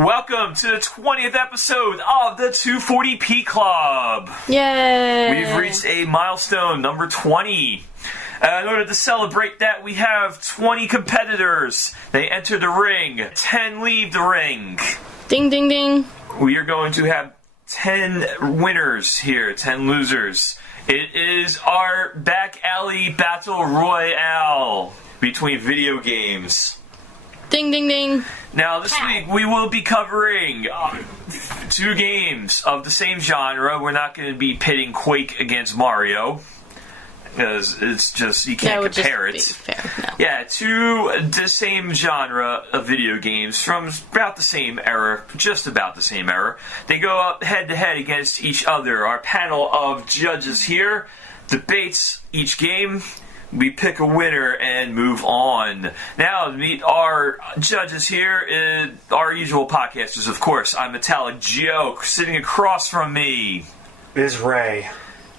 Welcome to the 20th episode of the 240p Club. Yay! We've reached a milestone, number 20. In order to celebrate that, we have 20 competitors. They enter the ring. 10 leave the ring. Ding, ding, ding. We are going to have 10 winners here, 10 losers. It is our back alley Battle Royale between video games. Ding, ding, ding. Now, this week we will be covering 2 games of the same genre. We're not going to be pitting Quake against Mario, because it's just, you can't compare it. Fair, no. Yeah, 2 the same genre of video games from about the same era, just about the same era. They go up head-to-head against each other. Our panel of judges here debates each game. We pick a winner and move on. Now, to meet our judges here, our usual podcasters, of course. I'm Metallic Joke. Sitting across from me is Ray.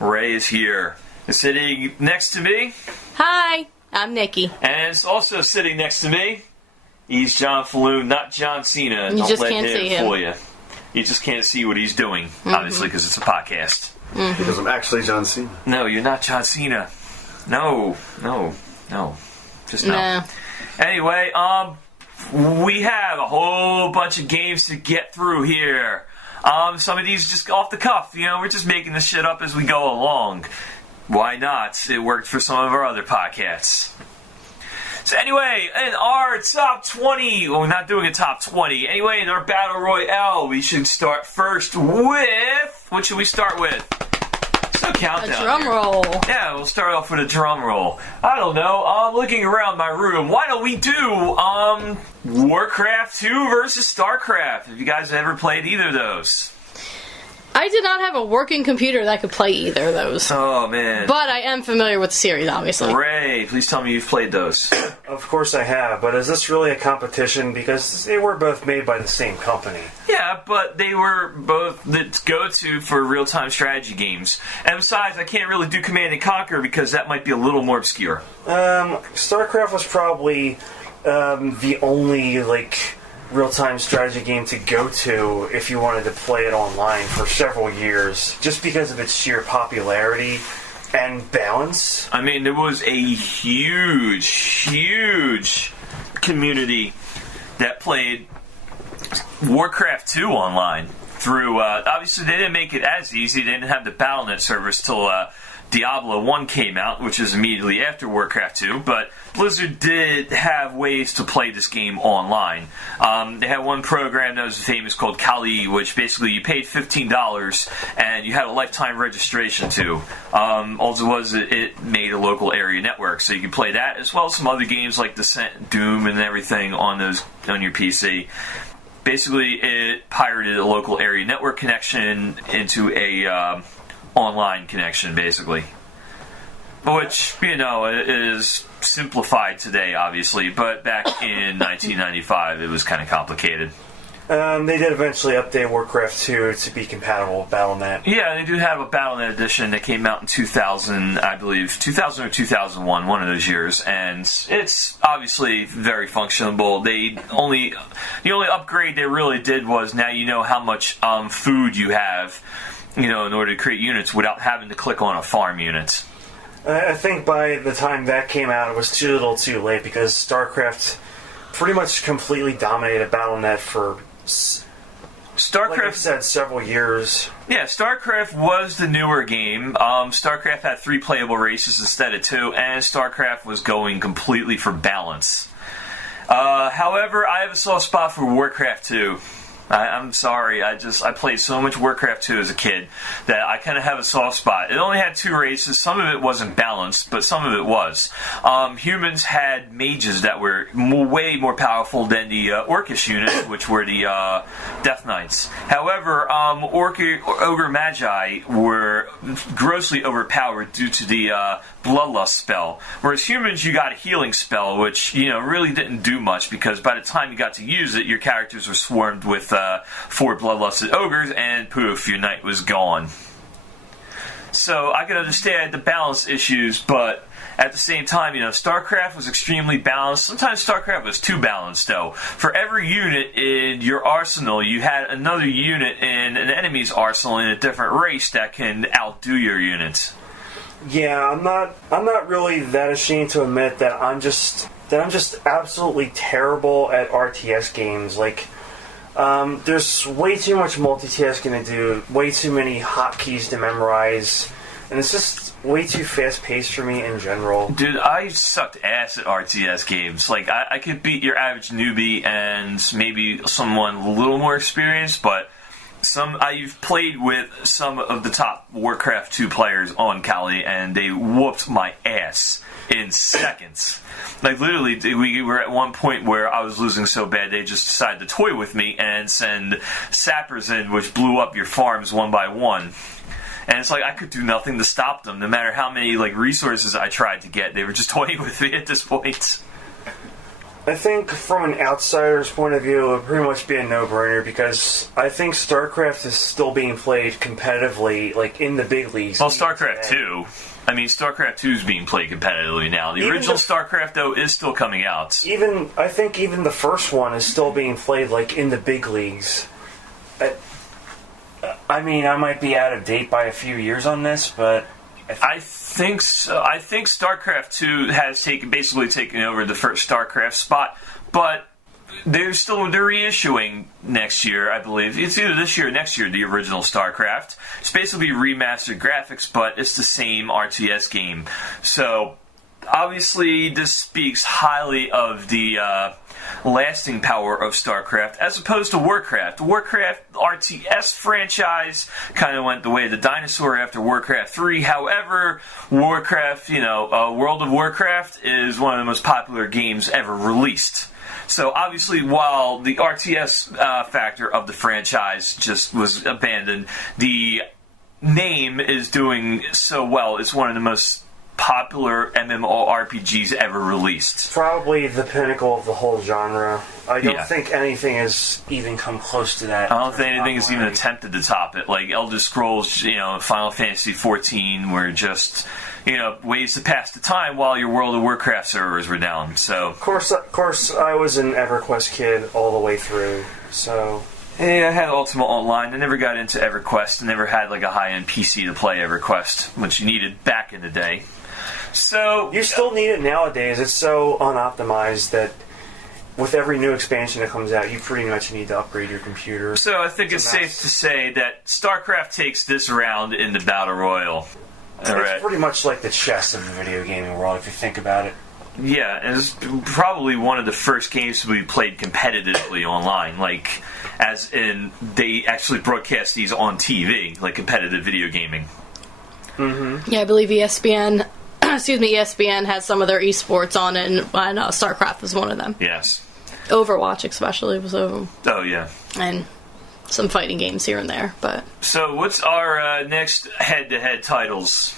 Ray is here. Sitting next to me. Hi, I'm Nikki. And also sitting next to me, he's John Falloon, not John Cena. You Don't just let can't him see him. fool you. You just can't see what he's doing, obviously, because it's a podcast. Because I'm actually John Cena. No, you're not John Cena. No. Just no. Nah. Anyway, we have a whole bunch of games to get through here. Some of these just off the cuff. We're just making this shit up as we go along. Why not? It worked for some of our other podcasts. So anyway, in our top 20, well, we're not doing a top 20. Anyway, in our Battle Royale, we should start first with... What should we start with? No countdown. A drum roll. Yeah, we'll start off with a drum roll. I don't know. I'm looking around my room. Why don't we do Warcraft 2 versus StarCraft? Have you guys ever played either of those? I did not have a working computer that could play either of those. Oh, man. But I am familiar with the series, obviously. Ray, please tell me you've played those. Of course I have, but is this really a competition? Because they were both made by the same company. Yeah, but they were both the go-to for real-time strategy games. And besides, I can't really do Command & Conquer because that might be a little more obscure. StarCraft was probably the only, real-time strategy game to go to if you wanted to play it online for several years, just because of its sheer popularity and balance. I mean, there was a huge community that played Warcraft 2 online through, obviously they didn't make it as easy. They didn't have the Battle.net servers till Diablo 1 came out, which was immediately after Warcraft 2, but Blizzard did have ways to play this game online. They had one program that was famous called Kali, which basically you paid $15 and you had a lifetime registration to. Also was it made a local area network, so you could play that as well as some other games like Descent, Doom, and everything on your PC. Basically, it pirated a local area network connection into a online connection, basically. Which, is simplified today, obviously, but back in 1995, it was kind of complicated. They did eventually update Warcraft 2 to be compatible with Battle.net. Yeah, they do have a Battle.net edition that came out in 2000, I believe, 2000 or 2001, one of those years, and it's obviously very functionable. The only upgrade they really did was now you know how much food you have, in order to create units without having to click on a farm unit. I think by the time that came out, it was too little too late, because StarCraft pretty much completely dominated Battle.net for, like I said, several years. Yeah, StarCraft was the newer game. StarCraft had 3 playable races instead of 2, and StarCraft was going completely for balance. However, I have a soft spot for Warcraft 2. I'm sorry, I played so much Warcraft 2 as a kid that I kind of have a soft spot. It only had 2 races. Some of it wasn't balanced, but some of it was. Humans had mages that were way more powerful than the Orcish unit, which were the Death Knights. However, Ogre Magi were grossly overpowered due to the Bloodlust spell. Whereas humans, you got a healing spell, which really didn't do much, because by the time you got to use it, your characters were swarmed with 4 bloodlusted ogres, and poof, your knight was gone. So I can understand the balance issues, but at the same time, StarCraft was extremely balanced. Sometimes StarCraft was too balanced, though. For every unit in your arsenal, you had another unit in an enemy's arsenal in a different race that can outdo your units. Yeah, I'm not really that ashamed to admit that I'm just absolutely terrible at RTS games. Like, there's way too much multitasking to do, way too many hotkeys to memorize, and it's just way too fast-paced for me in general. Dude, I sucked ass at RTS games. Like, I could beat your average newbie and maybe someone a little more experienced, but I've played with some of the top Warcraft 2 players on Kali, and they whooped my ass in seconds. Like, literally, we were at one point where I was losing so bad, they just decided to toy with me and send sappers in, which blew up your farms one by one. And it's like, I could do nothing to stop them. No matter how many resources I tried to get, they were just toying with me at this point. I think from an outsider's point of view, it would pretty much be a no-brainer, because I think StarCraft is still being played competitively, in the big leagues. Well, StarCraft 2. I mean, StarCraft 2 is being played competitively now. The original StarCraft, though, is still coming out. I think even the first one is still being played, in the big leagues. I mean, I might be out of date by a few years on this, but I think so. I think StarCraft 2 has basically taken over the first StarCraft spot, but they're reissuing next year, I believe. It's either this year or next year, the original StarCraft. It's basically remastered graphics, but it's the same RTS game. So, obviously, this speaks highly of the lasting power of StarCraft as opposed to Warcraft. Warcraft RTS franchise kind of went the way of the dinosaur after Warcraft 3. However, Warcraft, World of Warcraft is one of the most popular games ever released. So obviously, while the RTS factor of the franchise just was abandoned, the name is doing so well. It's one of the most popular MMORPGs ever released. Probably the pinnacle of the whole genre. I don't think anything has even come close to that. I don't think anything has even attempted to top it. Like Elder Scrolls, Final Fantasy XIV were just, ways to pass the time while your World of Warcraft servers were down. So Of course, I was an EverQuest kid all the way through, so... Yeah, I had Ultima Online. I never got into EverQuest. I never had a high-end PC to play EverQuest, which you needed back in the day. So you still need it nowadays. It's so unoptimized that with every new expansion that comes out, you pretty much need to upgrade your computer. So I think it's safe to say that StarCraft takes this round in the Battle Royale. It's pretty much like the chess of the video gaming world, if you think about it. Yeah, and it's probably one of the first games to be played competitively online. As in, they actually broadcast these on TV, competitive video gaming. Mm-hmm. Yeah, I believe ESPN has some of their esports on it, and StarCraft was one of them. Yes. Overwatch, especially, was over. Oh, yeah. And some fighting games here and there, but... So, what's our next head-to-head titles?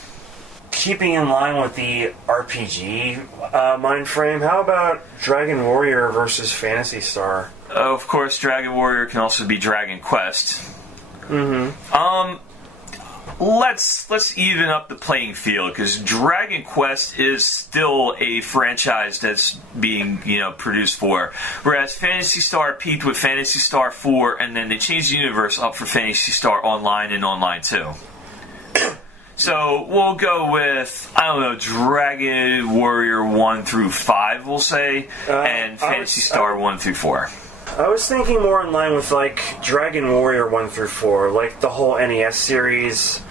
Keeping in line with the RPG mind frame, how about Dragon Warrior versus Phantasy Star? Of course, Dragon Warrior can also be Dragon Quest. Mm-hmm. Let's even up the playing field, because Dragon Quest is still a franchise that's being produced for. Whereas Phantasy Star peaked with Phantasy Star 4, and then they changed the universe up for Phantasy Star Online and Online 2. So we'll go with, Dragon Warrior 1 through 5, we'll say, and Phantasy Star 1 through 4. I was thinking more in line with Dragon Warrior 1 through 4, the whole NES series,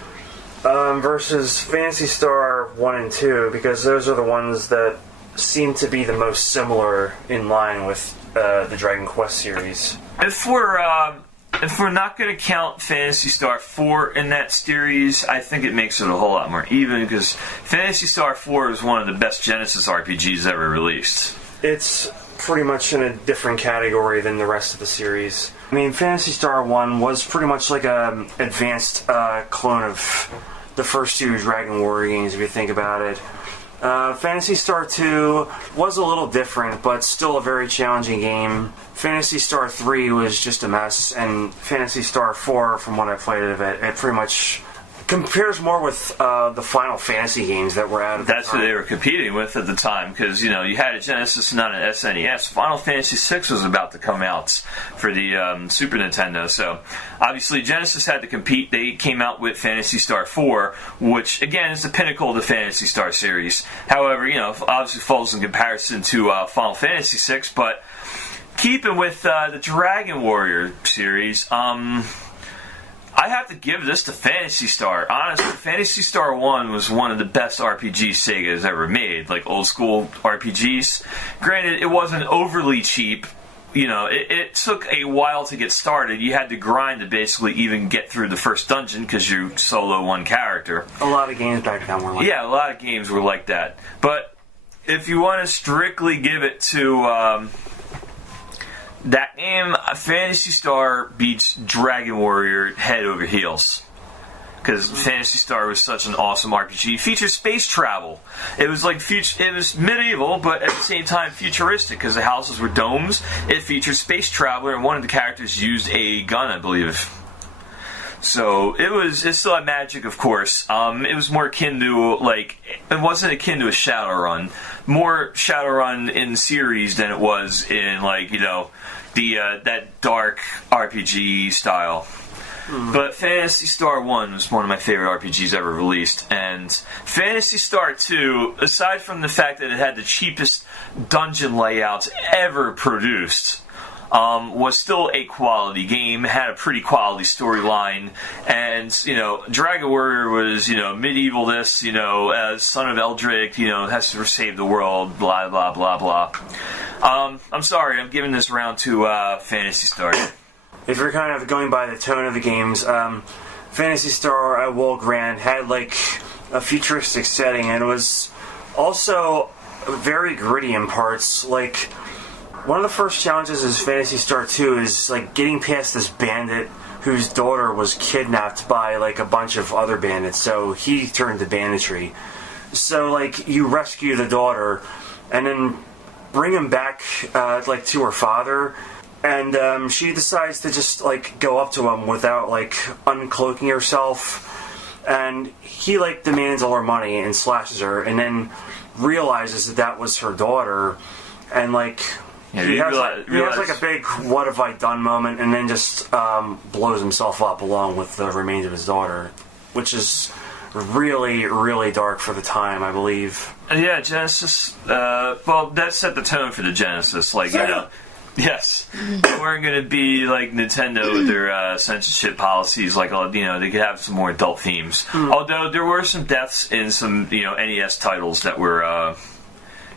versus Phantasy Star 1 and 2, because those are the ones that seem to be the most similar in line with the Dragon Quest series. If we're not going to count Phantasy Star 4 in that series, I think it makes it a whole lot more even, because Phantasy Star 4 is one of the best Genesis RPGs ever released. It's pretty much in a different category than the rest of the series. I mean, Phantasy Star 1 was pretty much like an advanced clone of the first two Dragon Warrior games, if you think about it. Phantasy Star 2 was a little different, but still a very challenging game. Phantasy Star 3 was just a mess, and Phantasy Star 4, from what I played of it, it pretty much compares more with the Final Fantasy games that were out at the That's time. who they were competing with at the time, because, you know, you had a Genesis and not an SNES. Final Fantasy VI was about to come out for the Super Nintendo, so obviously Genesis had to compete. They came out with Phantasy Star 4, which, again, is the pinnacle of the Phantasy Star series. However, you know, obviously falls in comparison to Final Fantasy VI, but keeping with the Dragon Warrior series, I have to give this to Phantasy Star. Honestly, Phantasy Star 1 was one of the best RPGs Sega has ever made, like old school RPGs. Granted, it wasn't overly cheap. You know, it took a while to get started. You had to grind to basically even get through the first dungeon because you solo one character. A lot of games back then were like that. Yeah, a lot of games were like that. But if you want to strictly give it to that game, Phantasy Star beats Dragon Warrior head over heels. Because Phantasy Star was such an awesome RPG. It featured space travel. It was like it was medieval, but at the same time futuristic, because the houses were domes. It featured space traveler, and one of the characters used a gun, I believe. So it still had magic, of course. It was more akin to, like, it wasn't akin to a Shadowrun. More Shadowrun in series than it was in, like, you know, that dark RPG style. But Phantasy Star 1 was one of my favorite RPGs ever released, and Phantasy Star 2, aside from the fact that it had the cheapest dungeon layouts ever produced, was still a quality game, had a pretty quality storyline, and, you know, Dragon Warrior was, you know, medieval this, you know, son of Eldrick, you know, has to save the world, blah, blah, blah, blah. I'm sorry, I'm giving this round to Phantasy Star. If you're kind of going by the tone of the games, Phantasy Star, I will grant, had like a futuristic setting, and it was also very gritty in parts. Like, one of the first challenges is Phantasy Star 2 is like getting past this bandit whose daughter was kidnapped by like a bunch of other bandits, so he turned to banditry. So like you rescue the daughter and then bring him back like to her father. And she decides to just, like, go up to him without, like, uncloaking herself. And he, like, demands all her money and slashes her. And then realizes that that was her daughter. And, like, Yeah, he has like, a big what have I done moment. And then just blows himself up along with the remains of his daughter. Which is really, really dark for the time, I believe. Yeah, Genesis, well, that set the tone for the Genesis. Like, you know... Yes, they weren't going to be like Nintendo with their censorship policies. Like, you know, they could have some more adult themes. Although there were some deaths in some, you know, NES titles that were,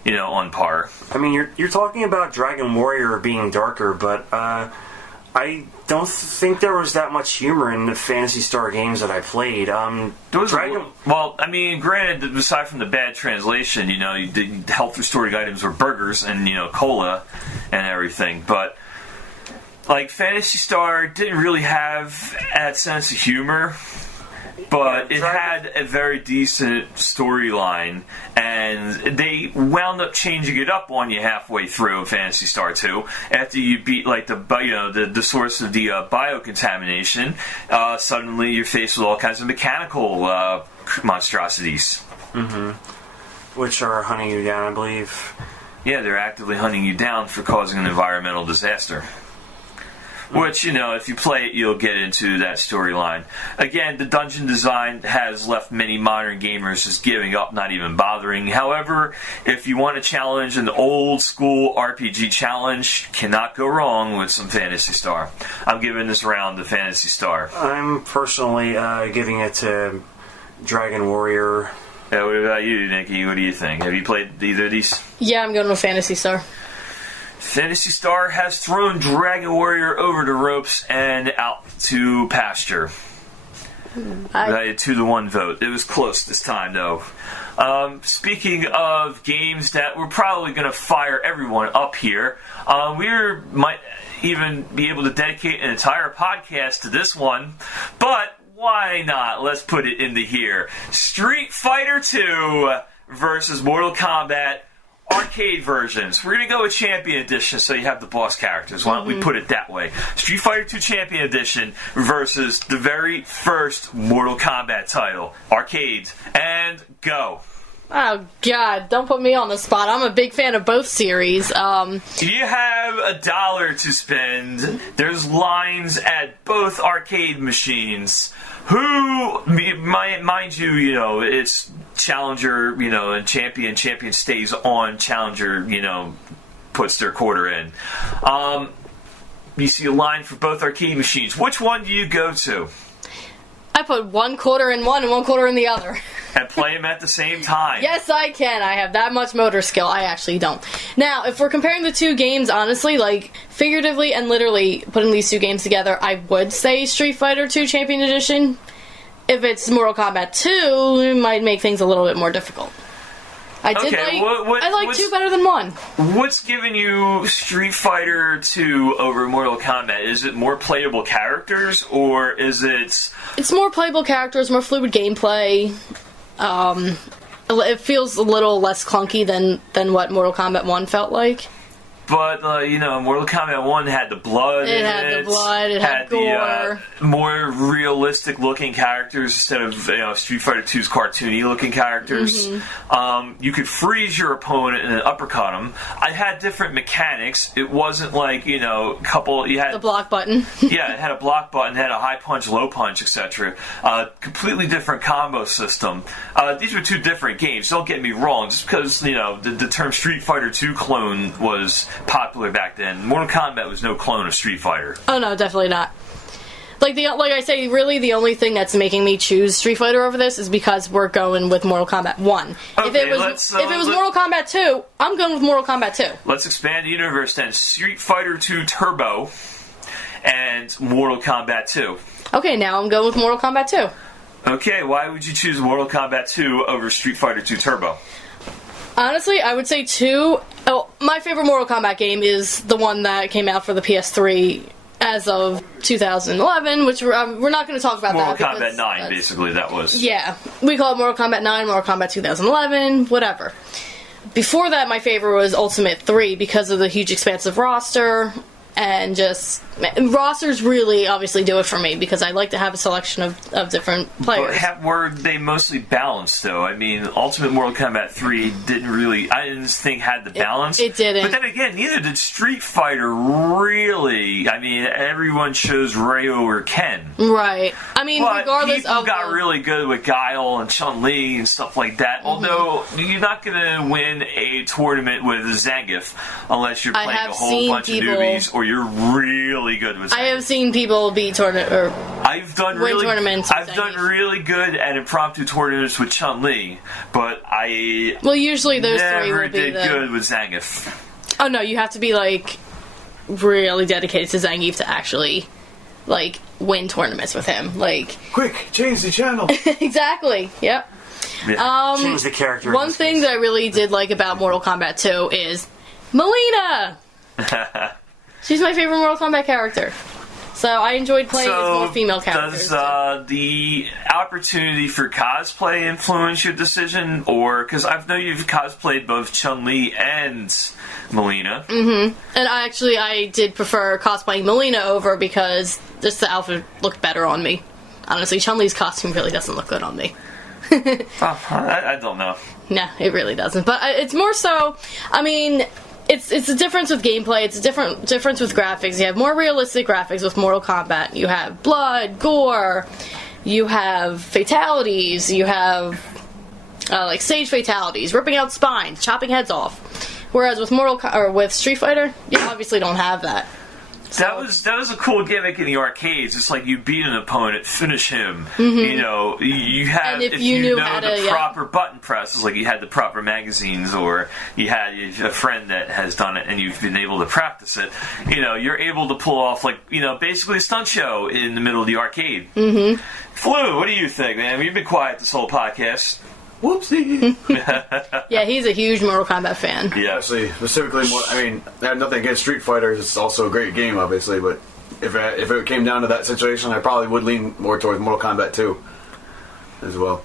you know, on par. I mean, you're talking about Dragon Warrior being darker, but I don't think there was that much humor in the Phantasy Star games that I played. Well, I mean, granted, aside from the bad translation, you know, the health restoring items were burgers and, you know, cola and everything. But, like, Phantasy Star didn't really have that sense of humor. But it had a very decent storyline, and they wound up changing it up on you halfway through Phantasy Star 2. After you beat, like, the source of the biocontamination, suddenly you're faced with all kinds of mechanical monstrosities. Mm-hmm. Which are hunting you down, I believe. Yeah, they're actively hunting you down for causing an environmental disaster. Which, you know, if you play it, you'll get into that storyline. Again, the dungeon design has left many modern gamers just giving up, not even bothering. However, if you want a challenge, an old school RPG challenge, cannot go wrong with some Phantasy Star. I'm giving this round to Phantasy Star. I'm personally giving it to Dragon Warrior. Yeah, what about you, Nikki? What do you think? Have you played either of these? Yeah, I'm going with Phantasy Star. Phantasy Star has thrown Dragon Warrior over the ropes and out to pasture. To the 1 vote. It was close this time, though. Speaking of games that we're probably going to fire everyone up here, we might even be able to dedicate an entire podcast to this one, but why not? Let's put it into here. Street Fighter 2 versus Mortal Kombat arcade versions. We're going to go with Champion Edition so you have the boss characters. Why don't we put it that way? Street Fighter 2 Champion Edition versus the very first Mortal Kombat title. Arcades. And go. Oh, God. Don't put me on the spot. I'm a big fan of both series. You have $1 to spend. There's lines at both arcade machines. Who, mind you, it's Challenger, and Champion. Champion stays on. Challenger, puts their quarter in. You see a line for both arcade machines. Which one do you go to? I put 1 quarter in one and 1 quarter in the other. And play them at the same time. Yes, I can. I have that much motor skill. I actually don't. Now, if we're comparing the two games, honestly, like, figuratively and literally putting these two games together, I would say Street Fighter 2 Champion Edition. If it's Mortal Kombat 2, it might make things a little bit more difficult. I like 2 better than 1. What's giving you Street Fighter 2 over Mortal Kombat? Is it more playable characters, or is it... It's more playable characters, more fluid gameplay. It feels a little less clunky than what Mortal Kombat 1 felt like. But, Mortal Kombat 1 had the blood in it. It had the blood, it had gore. The more realistic-looking characters instead of, Street Fighter 2's cartoony-looking characters. You could freeze your opponent and then uppercut him. I had different mechanics. It wasn't like, you had... The block button. Yeah, it had a block button, it had a high punch, low punch, etc. Completely different combo system. These were two different games, don't get me wrong. Just because, the term Street Fighter 2 clone was popular back then. Mortal Kombat was no clone of Street Fighter. Oh no, definitely not. Like I say, really the only thing that's making me choose Street Fighter over this is because we're going with Mortal Kombat 1. Okay, if it was Mortal Kombat 2, I'm going with Mortal Kombat 2. Let's expand the universe then. Street Fighter 2 Turbo and Mortal Kombat 2. Okay, now I'm going with Mortal Kombat 2. Okay, why would you choose Mortal Kombat 2 over Street Fighter 2 Turbo? Honestly, I would say 2. Oh, my favorite Mortal Kombat game is the one that came out for the PS3 as of 2011, which we're not going to talk about Mortal that. Kombat 9, basically, that was. Yeah. We call it Mortal Kombat 9, Mortal Kombat 2011, whatever. Before that, my favorite was Ultimate 3 because of the huge expansive roster. And just rosters really obviously do it for me because I like to have a selection of different players. But were they mostly balanced though? I mean, Ultimate Mortal Kombat 3 I didn't think had the balance. It didn't. But then again, neither did Street Fighter really. I mean, everyone chose Ryo or Ken. Right. I mean, but regardless people got really good with Guile and Chun-Li and stuff like that. Although you're not going to win a tournament with Zangief unless you're playing a whole bunch of newbies or you're really good with Zangief. I have seen people beat tournaments tournaments. I've done really good at impromptu tournaments with Chun-Li, but usually those three will be never did good with Zangief. Oh no, you have to be really dedicated to Zangief to actually win tournaments with him. Quick, change the channel. Exactly. Yep. Yeah. Change the character. One thing that I really did like about Mortal Kombat 2 is Mileena. She's my favorite Mortal Kombat character. So I enjoyed playing as more female characters. Does the opportunity for cosplay influence your decision? Or, because I know you've cosplayed both Chun-Li and Mileena. Mm-hmm. And I did prefer cosplaying Mileena over because just the outfit looked better on me. Honestly, Chun-Li's costume really doesn't look good on me. I don't know. No, it really doesn't. But it's more so, I mean... It's a difference with gameplay. It's a difference with graphics. You have more realistic graphics with Mortal Kombat. You have blood, gore. You have fatalities. You have stage fatalities, ripping out spines, chopping heads off. Whereas with Street Fighter, you obviously don't have that. That was a cool gimmick in the arcades. It's like you beat an opponent, finish him. Mm-hmm. You have if you know the proper button presses, like you had the proper magazines, or you had a friend that has done it, and you've been able to practice it. You're able to pull off basically a stunt show in the middle of the arcade. Mm-hmm. Flu, what do you think, man? You've been quiet this whole podcast. Whoopsie. Yeah, he's a huge Mortal Kombat fan. Yeah, actually, specifically, I have nothing against Street Fighter. It's also a great game, obviously, but if it came down to that situation, I probably would lean more towards Mortal Kombat 2. as well.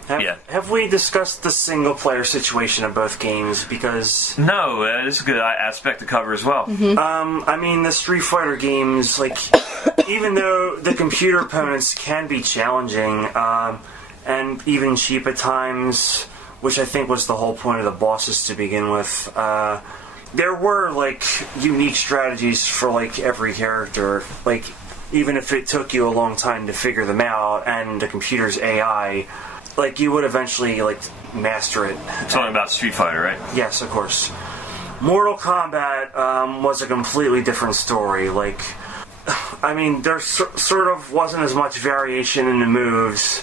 Have we discussed the single-player situation of both games? Because no, this is a good aspect to cover as well. I mean, the Street Fighter games, like, even though the computer opponents can be challenging and even cheap at times, which I think was the whole point of the bosses to begin with, there were, like, unique strategies for, like, every character. Like, even if it took you a long time to figure them out, and the computer's AI, like, you would eventually, like, master it. Talking about Street Fighter, right? Yes, of course. Mortal Kombat was a completely different story. Like, I mean, there sort of wasn't as much variation in the moves.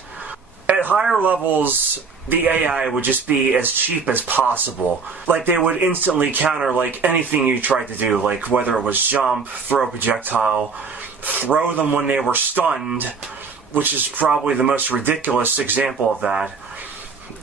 At higher levels, the AI would just be as cheap as possible. Like, they would instantly counter, like, anything you tried to do, like, whether it was jump, throw a projectile, throw them when they were stunned, which is probably the most ridiculous example of that.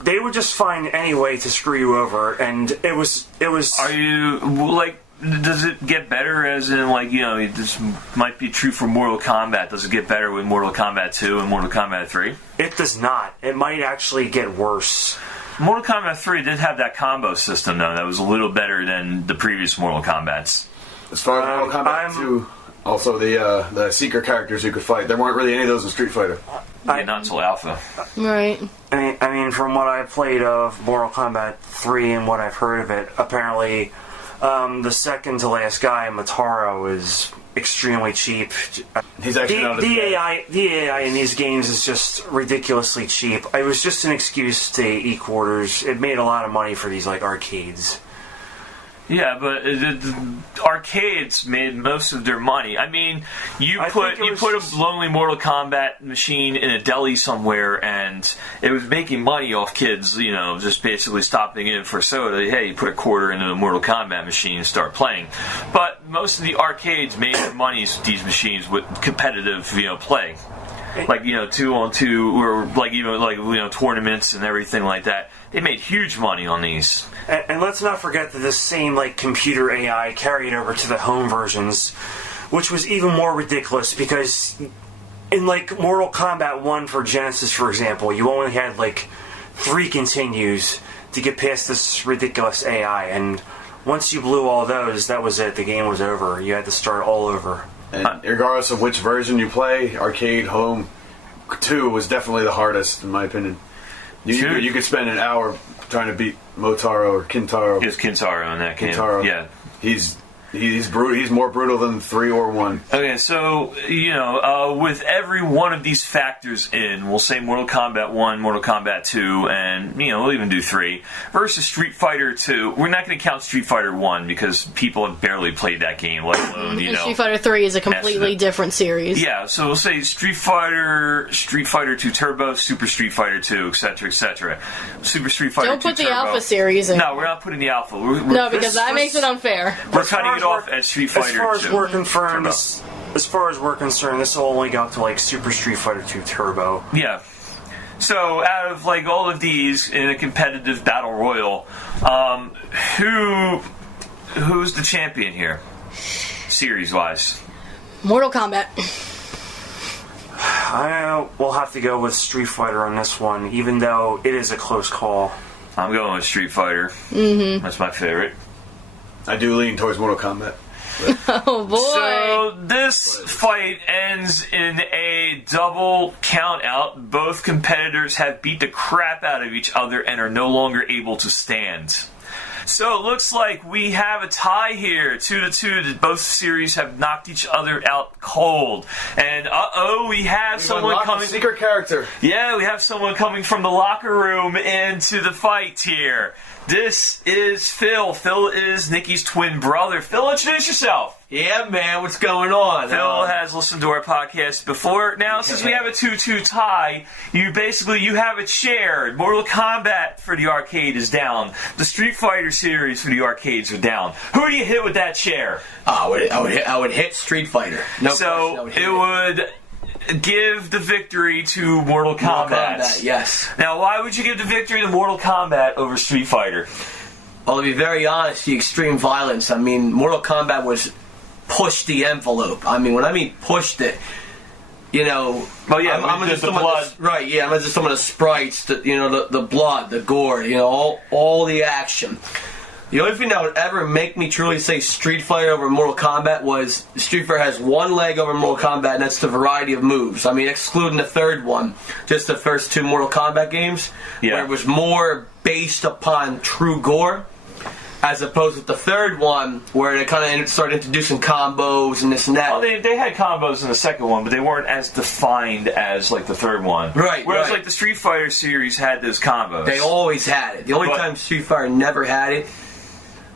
They would just find any way to screw you over, and it was... Are you, like, does it get better, as in, like, you know, this might be true for Mortal Kombat, does it get better with Mortal Kombat 2 and Mortal Kombat 3? It does not. It might actually get worse. Mortal Kombat 3 did have that combo system, though, that was a little better than the previous Mortal Kombats. As far as Mortal Kombat 2... Also, the secret characters you could fight. There weren't really any of those in Street Fighter. Not until Alpha. Right. I mean, from what I've played of Mortal Kombat 3 and what I've heard of it, apparently the second to last guy, Motaro, is extremely cheap. He's actually not as bad. The AI in these games is just ridiculously cheap. It was just an excuse to eat quarters. It made a lot of money for these, like, arcades. Yeah, but the arcades made most of their money. I mean, you put a lonely Mortal Kombat machine in a deli somewhere, and it was making money off kids, you know, just basically stopping in for soda. Hey, you put a quarter into a Mortal Kombat machine and start playing. But most of the arcades made their money with these machines with competitive, you know, play. Like, you know, 2-on-2, or like even like, you know, tournaments and everything like that. They made huge money on these. And let's not forget that this same, like, computer AI carried over to the home versions, which was even more ridiculous because in, like, Mortal Kombat 1 for Genesis, for example, you only had, like, 3 continues to get past this ridiculous AI, and once you blew all those, that was it. The game was over. You had to start all over. And regardless of which version you play, arcade, home, 2 was definitely the hardest, in my opinion. You could spend an hour trying to beat Motaro or Kintaro. He was Kintaro in that game. Kintaro. Yeah. He's brutal. He's more brutal than 3 or 1. Okay, so, you know, with every one of these factors in, we'll say Mortal Kombat 1, Mortal Kombat 2, and, you know, we'll even do 3, versus Street Fighter 2. We're not going to count Street Fighter 1 because people have barely played that game, let alone, you know. Street Fighter 3 is a completely different series. Yeah, so we'll say Street Fighter 2 Turbo, Super Street Fighter 2, etc., etc. Super Street Fighter 2 Don't put the Turbo. Alpha series in. No, we're not putting the Alpha. No, because that makes it unfair. We're cutting it off at Street Fighter 2. As far as we're concerned, this will only go up to, like, Super Street Fighter 2 Turbo. Yeah. So, out of, like, all of these in a competitive battle royal, who's the champion here, series-wise? Mortal Kombat. I will have to go with Street Fighter on this one, even though it is a close call. I'm going with Street Fighter. Mm-hmm. That's my favorite. I do lean towards Mortal Kombat. Oh boy! So this fight ends in a double count out. Both competitors have beat the crap out of each other and are no longer able to stand. So it looks like we have a tie here, 2-2. Both series have knocked each other out cold. And we have someone coming. Secret character. Yeah, we have someone coming from the locker room into the fight here. This is Phil. Phil is Nikki's twin brother. Phil, introduce yourself. Yeah, man, what's going on? Phil has listened to our podcast before. Now, since we have a 2-2 tie, you have it shared. Mortal Kombat for the arcade is down. The Street Fighter series for the arcades are down. Who do you hit with that chair? I would hit Street Fighter. No so it would give the victory to Mortal Kombat. Yes. Now, why would you give the victory to Mortal Kombat over Street Fighter? Well, to be very honest, the extreme violence. I mean, Mortal Kombat was pushed the envelope. I mean, when I mean pushed it, you know, Oh, yeah, I'm just just the some blood. of the, right, yeah, I'm just some of the sprites, the blood, the gore, all the action. The only thing that would ever make me truly say Street Fighter over Mortal Kombat was Street Fighter has one leg over Mortal Kombat, and that's the variety of moves. I mean, excluding the third one, just the first two Mortal Kombat games, where it was more based upon true gore, as opposed with the third one, where they kind of started introducing combos and this and that. Well, they had combos in the second one, but they weren't as defined as like the third one. Right. Whereas like the Street Fighter series had those combos. They always had it. The only time Street Fighter never had it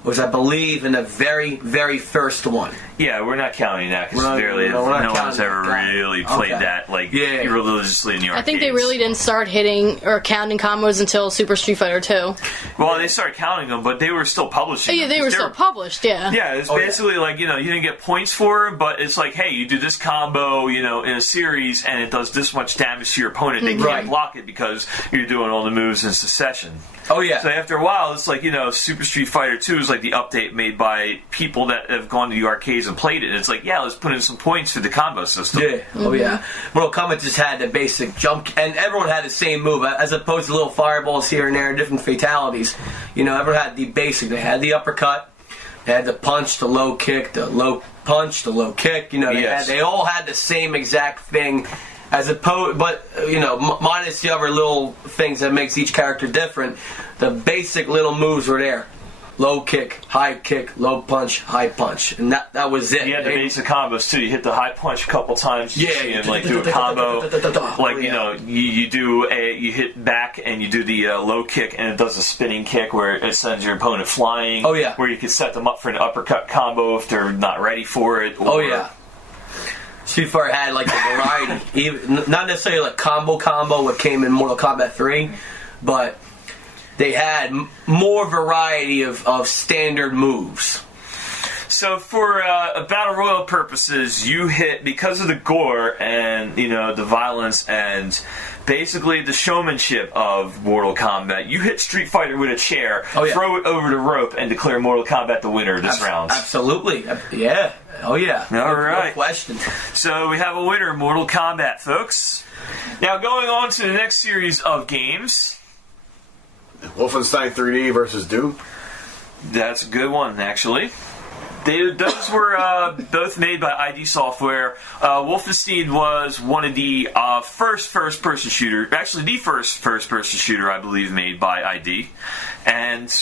was, I believe, in the very, very first one. Yeah, we're not counting that because no one's ever really played that religiously in the arcades. I think they really didn't start hitting or counting combos until Super Street Fighter 2. Well, they started counting them, but they were still publishing them. Yeah, they were still published, yeah. Yeah, it's basically like, you didn't get points for it, but it's like, hey, you do this combo, in a series, and it does this much damage to your opponent. They can't block it because you're doing all the moves in succession. Oh, yeah. So after a while, it's like, Super Street Fighter 2 is like the update made by people that have gone to the arcades and played it. And it's like, yeah, let's put in some points for the combo system. Yeah. Oh, yeah. Mortal Kombat just had the basic jump, and everyone had the same move, as opposed to little fireballs here and there, different fatalities. Everyone had the basic. They had the uppercut, they had the punch, the low kick, the low punch, the low kick. They all had the same exact thing. As opposed, but minus the other little things that makes each character different, the basic little moves were there: low kick, low punch, high punch, and that was it. You had the basic combos too. You hit the high punch a couple times. You see him do a combo. You hit back and you do the low kick, and it does a spinning kick where it sends your opponent flying. Oh yeah. Where you can set them up for an uppercut combo if they're not ready for it. Oh yeah. Street Fighter had like a variety, even, not necessarily like combo what came in Mortal Kombat 3, but they had more variety of standard moves. So for Battle Royale purposes, you hit, because of the gore and the violence and basically the showmanship of Mortal Kombat, you hit Street Fighter with a chair, throw it over the rope, and declare Mortal Kombat the winner this round. Absolutely, yeah. Oh yeah. All right. No question. So we have a winner, Mortal Kombat, folks. Now going on to the next series of games. Wolfenstein 3D versus Doom. That's a good one, actually. Those were both made by ID Software. Wolfenstein was one of the first-person shooter, actually the first first-person shooter, I believe, made by ID. And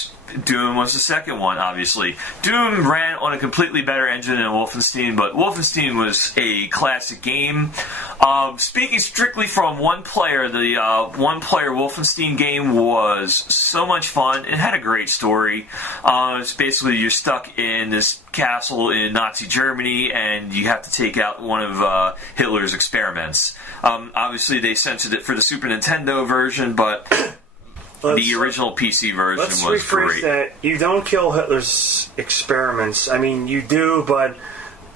Doom was the second one, obviously. Doom ran on a completely better engine than Wolfenstein, but Wolfenstein was a classic game. Speaking strictly from one player, the one-player Wolfenstein game was so much fun. It had a great story. It's basically you're stuck in this castle in Nazi Germany, and you have to take out one of Hitler's experiments. Obviously, they censored it for the Super Nintendo version, but the original PC version was great. Let's rephrase that. You don't kill Hitler's experiments. I mean, you do, but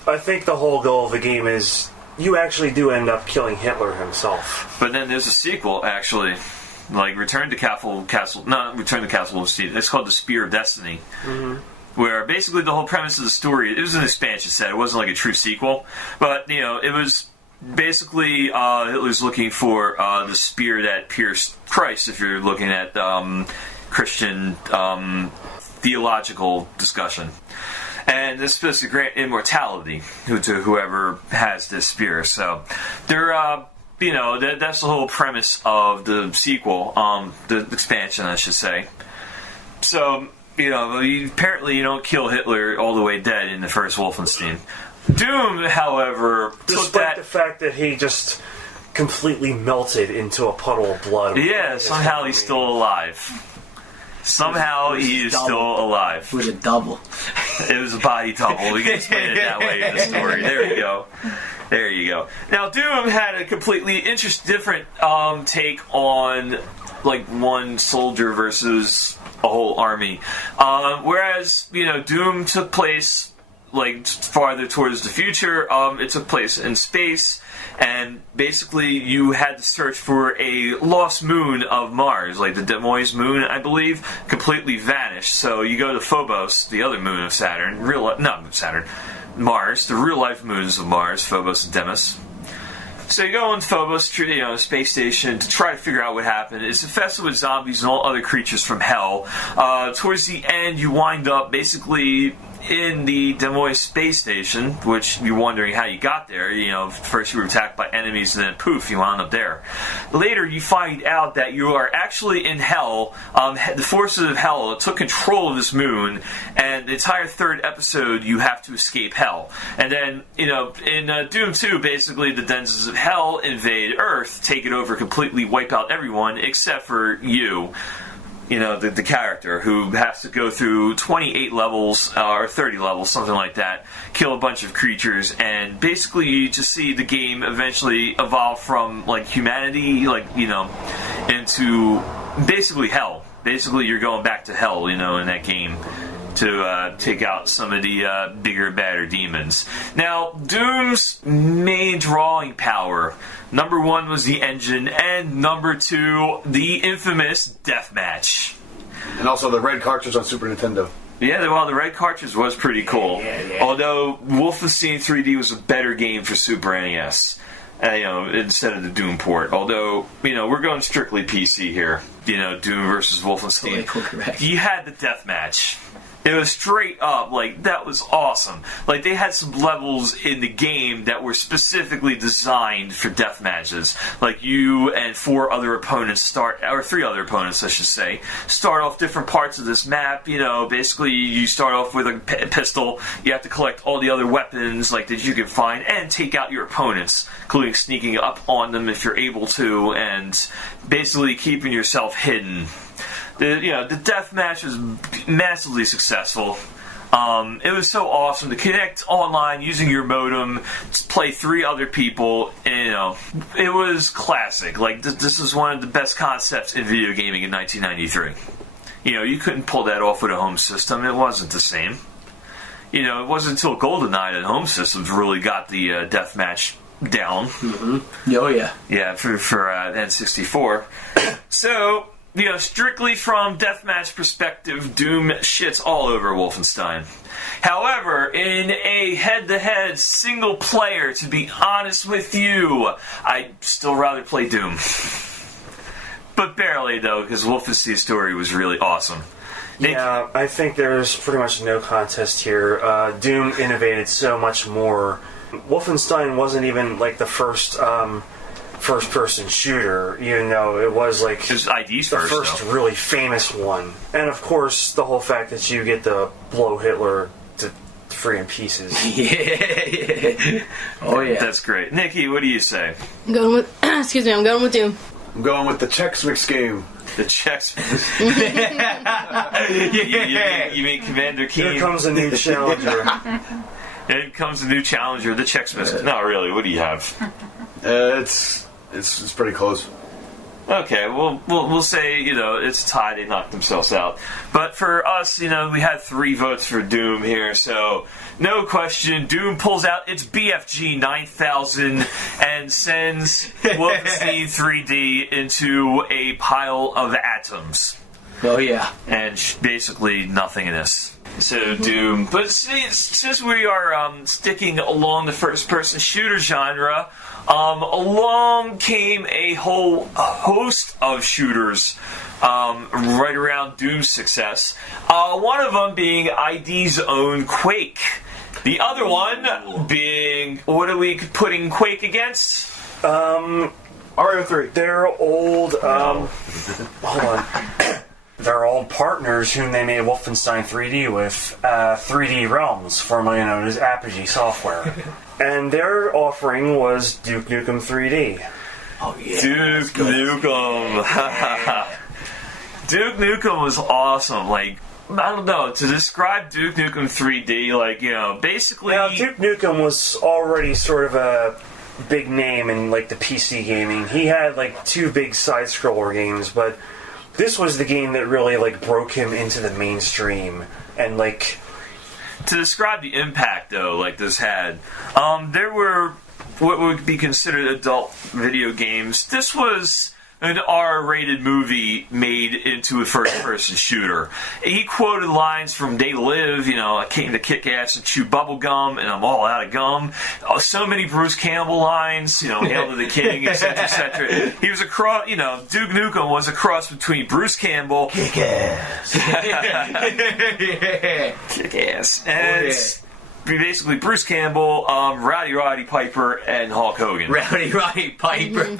I think the whole goal of the game is you actually do end up killing Hitler himself. But then there's a sequel, actually. Like Return to Castle Wolfenstein. It's called The Spear of Destiny. Mm-hmm. Where basically the whole premise of the story, it was an expansion set. It wasn't like a true sequel. But, it was basically Hitler's looking for the spear that pierced Christ, if you're looking at Christian theological discussion. And this is supposed to grant immortality to whoever has this spear. So they're that's the whole premise of the sequel, the expansion, I should say. So, apparently you don't kill Hitler all the way dead in the first Wolfenstein. Doom, however, despite the fact that he just completely melted into a puddle of blood. Yeah, somehow he's still alive. Somehow he is still alive. It was a double. It was a body double. We can explain it that way in the story. There you go. There you go. Now, Doom had a completely different take on like one soldier versus a whole army. Whereas, Doom took place like farther towards the future. It took place in space, and basically you had to search for a lost moon of Mars, like the Demois moon, I believe, completely vanished. So you go to Phobos, the other moon of Saturn, Mars, the real life moons of Mars, Phobos and Deimos. So you go on Phobos, space station, to try to figure out what happened. It's infested with zombies and all other creatures from hell. Towards the end, you wind up basically in the Demois space station, which you're wondering how you got there. First you were attacked by enemies, and then poof, you wound up there. Later, you find out that you are actually in hell. The forces of hell took control of this moon, and the entire third episode, you have to escape hell. And then, in Doom 2, basically, the denizens of hell invade Earth, take it over completely, wipe out everyone, except for you. The character who has to go through 28 levels, or 30 levels, something like that, kill a bunch of creatures, and basically you just see the game eventually evolve from, humanity, into basically hell. Basically you're going back to hell, in that game, to take out some of the bigger, badder demons. Now, Doom's main drawing power, number 1 was the engine, and number 2, the infamous deathmatch. And also the red cartridge on Super Nintendo. Yeah, the red cartridge was pretty cool. Yeah. Although Wolfenstein 3D was a better game for Super NES. Instead of the Doom port. Although, we're going strictly PC here. Doom versus Wolfenstein. Correct. You had the deathmatch. It was straight up, that was awesome. They had some levels in the game that were specifically designed for death matches. You and 4 other opponents or 3 other opponents, I should say, start off different parts of this map. Basically you start off with a pistol. You have to collect all the other weapons, that you can find, and take out your opponents, including sneaking up on them if you're able to, and basically keeping yourself hidden. The death match was massively successful. It was so awesome to connect online using your modem, to play 3 other people. And, it was classic. This was one of the best concepts in video gaming in 1993. You couldn't pull that off with a home system. It wasn't the same. It wasn't until GoldenEye that home systems really got the death match down. Mm-hmm. Oh yeah. Yeah, for N64. So. Strictly from deathmatch perspective, Doom shits all over Wolfenstein. However, in a head-to-head single player, to be honest with you, I'd still rather play Doom. But barely, though, because Wolfenstein's story was really awesome. Yeah, I think there's pretty much no contest here. Doom innovated so much more. Wolfenstein wasn't even, the first-person shooter, even though it was ID's the first really famous one. And of course, the whole fact that you get to blow Hitler to friggin' pieces. Yeah. Oh yeah. That's great. Nikki, what do you say? I'm going with I'm going with Doom. I'm going with the Chex Mix game. The Chex you mean Commander Keen? Here comes a new challenger. Here comes a new challenger, the Chex Mix. Not really, what do you have? It's pretty close. Okay, we'll say, it's a tie, they knocked themselves out. But for us, we had 3 votes for Doom here, so no question, Doom pulls out its BFG 9000 and sends Wolfenstein 3D into a pile of atoms. Oh yeah. And basically nothingness. So Doom. But since we are sticking along the first-person shooter genre, along came a whole host of shooters right around Doom's success. One of them being ID's own Quake. The other one being, what are we putting Quake against? RO3. They're old, hold on. They're old partners whom they made Wolfenstein 3D with, 3D Realms, formerly known as Apogee Software. And their offering was Duke Nukem 3D. Oh yeah. Duke Nukem. Duke Nukem was awesome. I don't know, to describe Duke Nukem 3D, basically... Now, Duke Nukem was already sort of a big name in, the PC gaming. He had, 2 big side-scroller games, but... This was the game that really, broke him into the mainstream, and, To describe the impact, though, this had, there were what would be considered adult video games. This was an R-rated movie made into a first-person shooter. He quoted lines from They Live, I came to kick ass and chew bubble gum, and I'm all out of gum. So many Bruce Campbell lines, Hail to the King, etc., etc. He was a cross, Duke Nukem was a cross between Bruce Campbell, kick ass, kick ass, and basically Bruce Campbell, Rowdy Piper, and Hulk Hogan. Rowdy Piper.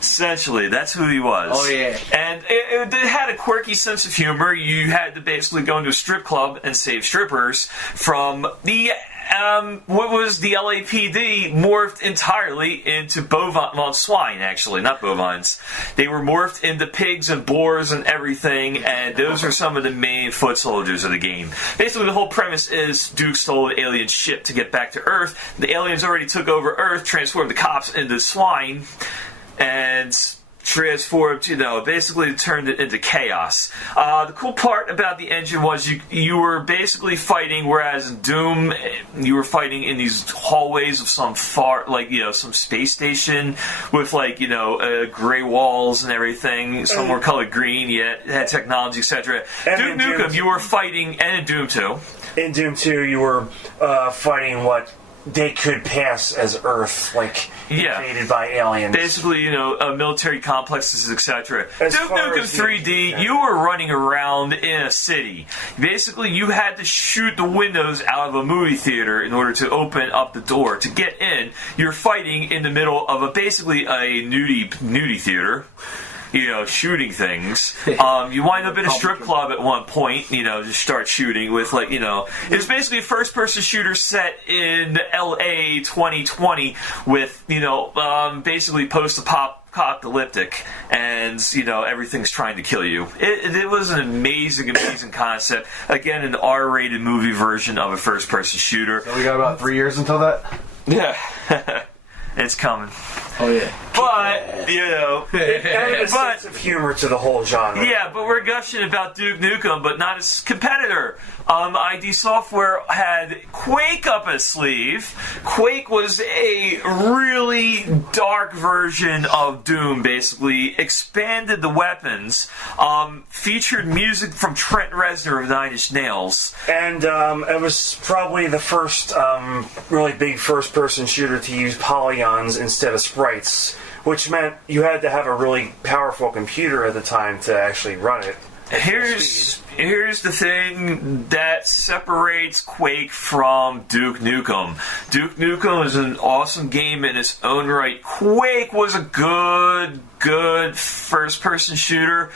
Essentially, that's who he was. Oh, yeah. And it had a quirky sense of humor. You had to basically go into a strip club and save strippers from the, what was the LAPD morphed entirely into swine, actually, not bovines. They were morphed into pigs and boars and everything, and those are some of the main foot soldiers of the game. Basically, the whole premise is Duke stole an alien ship to get back to Earth. The aliens already took over Earth, transformed the cops into swine, and transformed, basically turned it into chaos. The cool part about the engine was you were basically fighting, whereas in Doom, you were fighting in these hallways of some some space station with, gray walls and everything. Some were colored green, yet it had technology, etc. Duke Nukem, you were fighting, and in Doom 2. In Doom 2, you were fighting what they could pass as Earth, invaded by aliens. Basically, military complexes, etc. Duke Nukem 3D, you were running around in a city. Basically, you had to shoot the windows out of a movie theater in order to open up the door. To get in, you're fighting in the middle of basically a nudie theater. Shooting things. You wind up in a strip club at one point, just start shooting with, it's basically a first-person shooter set in LA 2020 with, basically post-apocalyptic, and, everything's trying to kill you. It was an amazing concept. Again, an R-rated movie version of a first-person shooter. So we got about 3 years until that? Yeah. It's coming. Oh, yeah. But, it added a sense of humor to the whole genre. Yeah, but we're gushing about Duke Nukem, but not its competitor. ID Software had Quake up its sleeve. Quake was a really dark version of Doom, basically. Expanded the weapons. Featured music from Trent Reznor of Nine Inch Nails. And it was probably the first really big first-person shooter to use polygons instead of sprites, which meant you had to have a really powerful computer at the time to actually run it. Here's the thing that separates Quake from Duke Nukem. Duke Nukem is an awesome game in its own right. Quake was a good first-person shooter.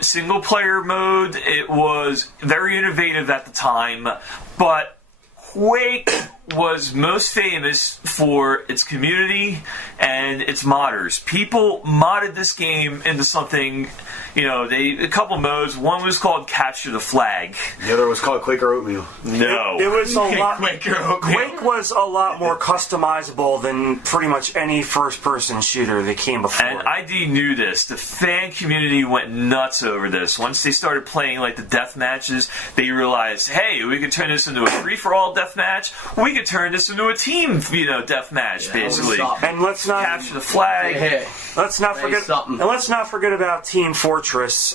Single-player mode, it was very innovative at the time, but Quake was most famous for its community and its modders. People modded this game into something, a couple modes. One was called Capture the Flag. The other was called Quaker Oatmeal. No. It was a lot. Quaker Oatmeal. Quake was a lot more customizable than pretty much any first-person shooter that came before. And ID knew this. The fan community went nuts over this. Once they started playing the death matches, they realized, hey, we could turn this into a free-for-all death match. We could turn this into a team, death match, basically. And let's not capture the flag. Let's not forget about Team Fortress.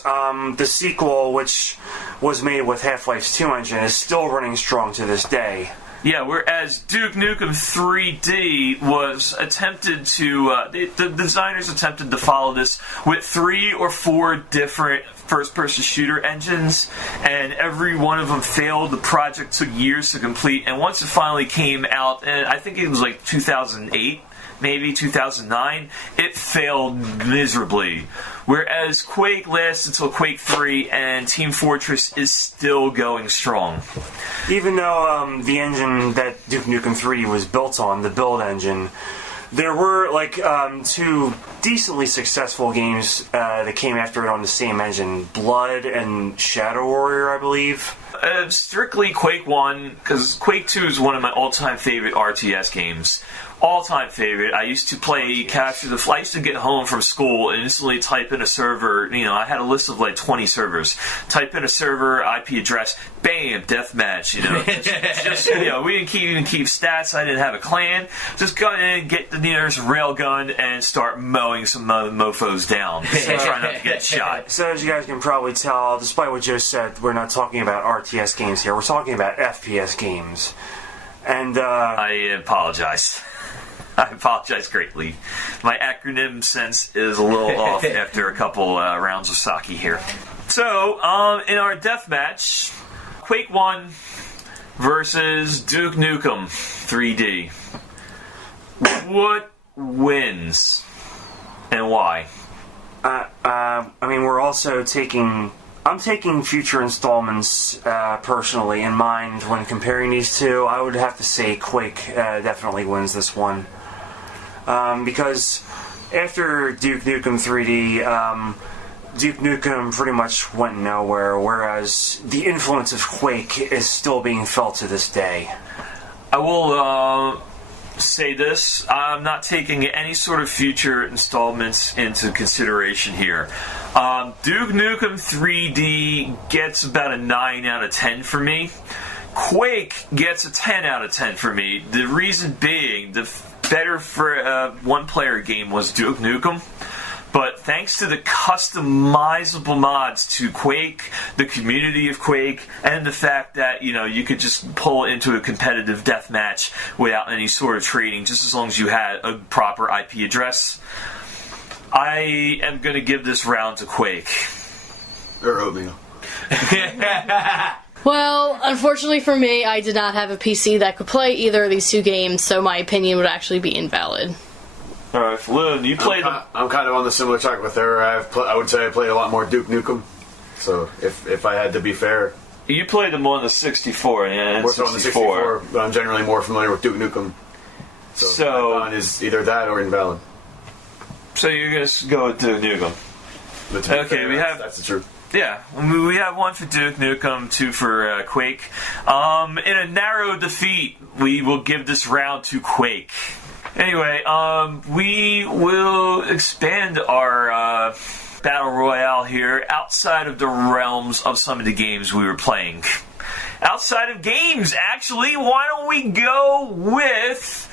The sequel, which was made with Half-Life's 2 engine, is still running strong to this day. Yeah, whereas Duke Nukem 3D was attempted to, the designers attempted to follow this with 3 or 4 different first-person shooter engines, and every one of them failed. The project took years to complete, and once it finally came out, and I think it was 2008, maybe 2009, it failed miserably. Whereas Quake lasts until Quake 3, and Team Fortress is still going strong. Even though the engine that Duke Nukem 3D was built on, the build engine, there were 2 decently successful games that came after it on the same engine, Blood and Shadow Warrior, I believe. Strictly Quake 1, because Quake 2 is one of my all-time favorite RTS games. All-time favorite. I used to play Capture the Flag. I used to get home from school and instantly type in a server. I had a list of like 20 servers. Type in a server, IP address, bam, deathmatch. We didn't even keep stats. I didn't have a clan. Just go in, get the nearest railgun, and start mowing some mofos down. Try not to get shot. So as you guys can probably tell, despite what Joe said, we're not talking about RTS games here. We're talking about FPS games. And I apologize. I apologize greatly. My acronym sense is a little off after a couple rounds of sake here. So, in our deathmatch, Quake 1 versus Duke Nukem 3D. What wins? And why? we're also taking... I'm taking future installments personally in mind when comparing these two. I would have to say Quake definitely wins this one. Because after Duke Nukem 3D, Duke Nukem pretty much went nowhere, whereas the influence of Quake is still being felt to this day. I will say this. I'm not taking any sort of future installments into consideration here. Duke Nukem 3D gets about a 9 out of 10 for me. Quake gets a 10 out of 10 for me. The reason being, the better for a one-player game was Duke Nukem. But thanks to the customizable mods to Quake, the community of Quake, and the fact that, you could just pull into a competitive deathmatch without any sort of trading, just as long as you had a proper IP address, I am going to give this round to Quake. Or oatmeal. Well, unfortunately for me, I did not have a PC that could play either of these two games, so my opinion would actually be invalid. Alright, Flynn, you played them. I'm kind of on the similar track with her. I would say I played a lot more Duke Nukem. So if I had to be fair, you played them on the 64, yeah, more so on the 64, but I'm generally more familiar with Duke Nukem. So my is either that or invalid. So you're gonna go with Duke Nukem. Okay, that's the truth. Yeah, we have 1 for Duke Nukem, 2 for Quake. In a narrow defeat, we will give this round to Quake. Anyway, we will expand our Battle Royale here outside of the realms of some of the games we were playing. Outside of games, actually, why don't we go with,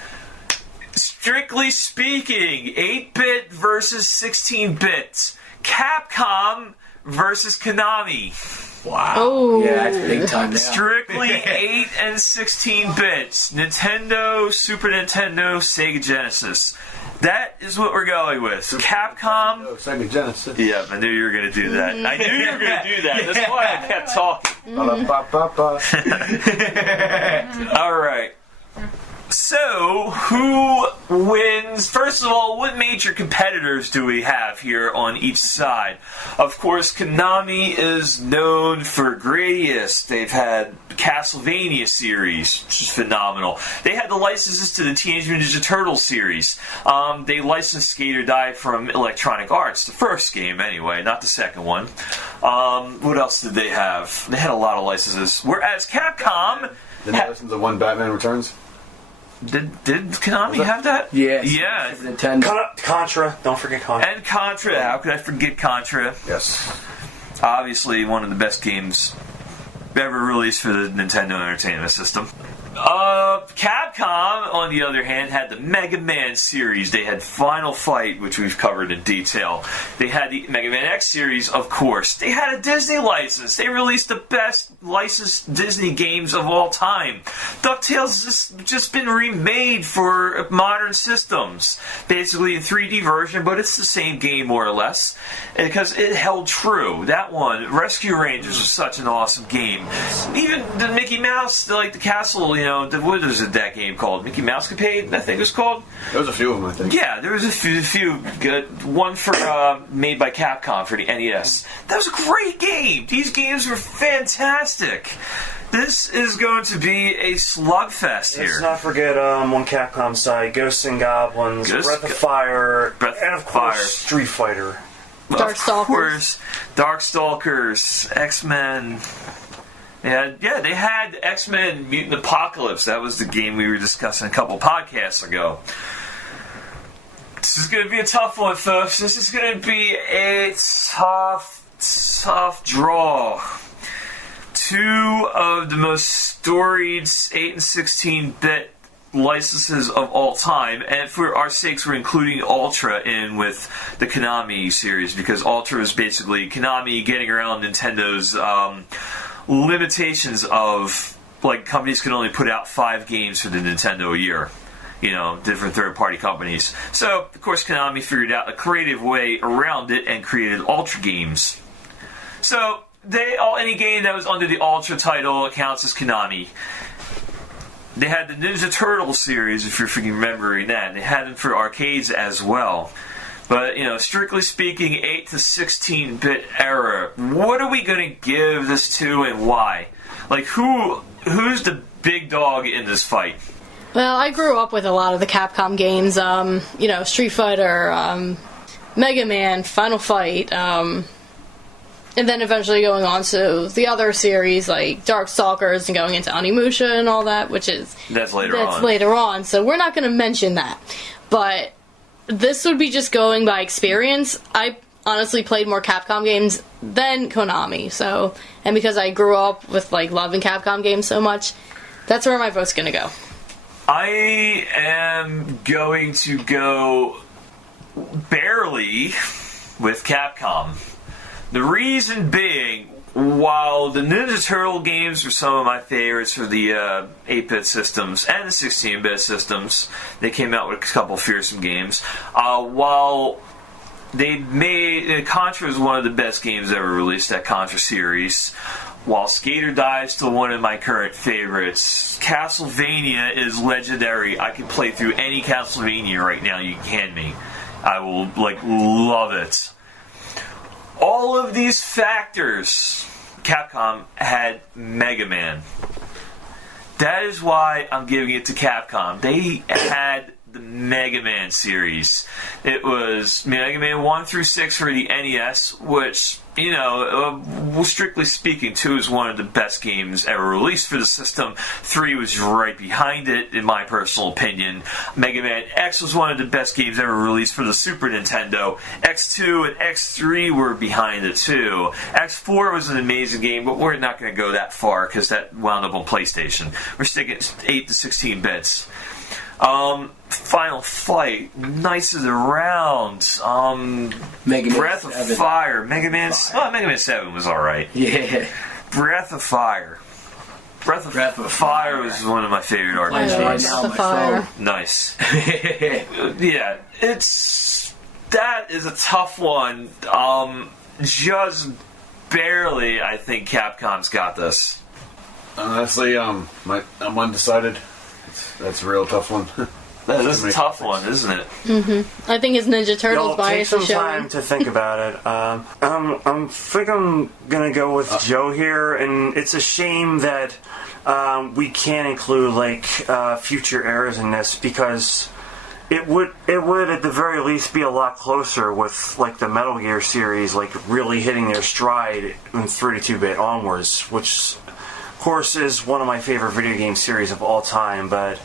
strictly speaking, 8-bit versus 16-bit. Capcom versus Konami. Wow. Oh. Yeah, that's big time now. Strictly 8 and 16 bits. Nintendo, Super Nintendo, Sega Genesis. That is what we're going with. Capcom. Sega Genesis. Yeah, I knew you were going to do that. I knew you were going to do that. That's why I kept talking. Alright. So, who wins? First of all, what major competitors do we have here on each side? Of course, Konami is known for Gradius. They've had Castlevania series, which is phenomenal. They had the licenses to the Teenage Mutant Ninja Turtles series. They licensed Skate or Die from Electronic Arts, the first game anyway, not the second one. What else did they have? They had a lot of licenses. Whereas Capcom... Did they license the one Batman Returns? Did Konami have that? Yes. Yeah. Nintendo. Contra. Don't forget Contra. And Contra. How could I forget Contra? Yes. Obviously one of the best games ever released for the Nintendo Entertainment System. Capcom, on the other hand, had the Mega Man series. They had Final Fight, which we've covered in detail. They had the Mega Man X series, of course. They had a Disney license. They released the best licensed Disney games of all time. DuckTales has just been remade for modern systems. Basically in 3D version, but it's the same game more or less. Because it held true. That one, Rescue Rangers, was such an awesome game. Even the Mickey Mouse, like the castle, what was it, that game called? Mickey Mousecapade, I think it was called? There was a few of them, I think. Yeah, there was a few good. One for made by Capcom for the NES. That was a great game. These games were fantastic. This is going to be a slugfest here. Let's not forget on Capcom side, Ghosts and Goblins, Breath of Fire, and of course Street Fighter. Darkstalkers. Of course, Darkstalkers, X-Men. They had X-Men Mutant Apocalypse. That was the game we were discussing a couple podcasts ago. This is going to be a tough one, folks. This is going to be a tough draw. Two of the most storied 8 and 16-bit licenses of all time, and for our sakes we're including Ultra in with the Konami series, because Ultra is basically Konami getting around Nintendo's limitations of, like, companies can only put out 5 games for the Nintendo a year. You know, different third-party companies. So, of course, Konami figured out a creative way around it and created Ultra games. So, any game that was under the Ultra title counts as Konami. They had the Ninja Turtle series, if you're remembering that. They had them for arcades as well. But, you know, strictly speaking, 8 to 16-bit era, what are we going to give this to and why? Like, who's the big dog in this fight? Well, I grew up with a lot of the Capcom games, Street Fighter, Mega Man, Final Fight, and then eventually going on to the other series like Darkstalkers and going into Onimusha and all that, that's later on. So we're not going to mention that. But this would be just going by experience. I honestly played more Capcom games than Konami. So, and because I grew up with loving Capcom games so much, that's where my vote's going to go. I am going to go barely with Capcom. The reason being, while the Ninja Turtle games were some of my favorites for the 8-bit systems and the 16-bit systems, they came out with a couple fearsome games. While Contra was one of the best games ever released, that Contra series. While Skate or Die is still one of my current favorites, Castlevania is legendary. I can play through any Castlevania right now you can hand me. I will, love it. All of these factors, Capcom had Mega Man. That is why I'm giving it to Capcom. They had the Mega Man series. It was Mega Man 1 through 6 for the NES, which, strictly speaking, 2 is one of the best games ever released for the system. 3 was right behind it, in my personal opinion. Mega Man X was one of the best games ever released for the Super Nintendo. X2 and X3 were behind it, too. X4 was an amazing game, but we're not going to go that far, because that wound up on PlayStation. We're sticking 8 to 16 bits. Final Fight, Knights of the Round, Breath of Fire, Mega Man 7 was alright. Yeah. Breath of Fire. Breath of Fire was one of my favorite RPGs. Breath of Fire. Nice. Yeah, that is a tough one. Just barely, I think Capcom's got this. Honestly, I'm undecided. That's a real tough one. That is a tough one, isn't it? Mm-hmm. I think his Ninja Turtles bias is showing. Take some time to think about it. I think I'm gonna go with Joe here, and it's a shame that we can't include future eras in this, because it would at the very least be a lot closer with the Metal Gear series really hitting their stride in 32-bit onwards, which of course is one of my favorite video game series of all time. But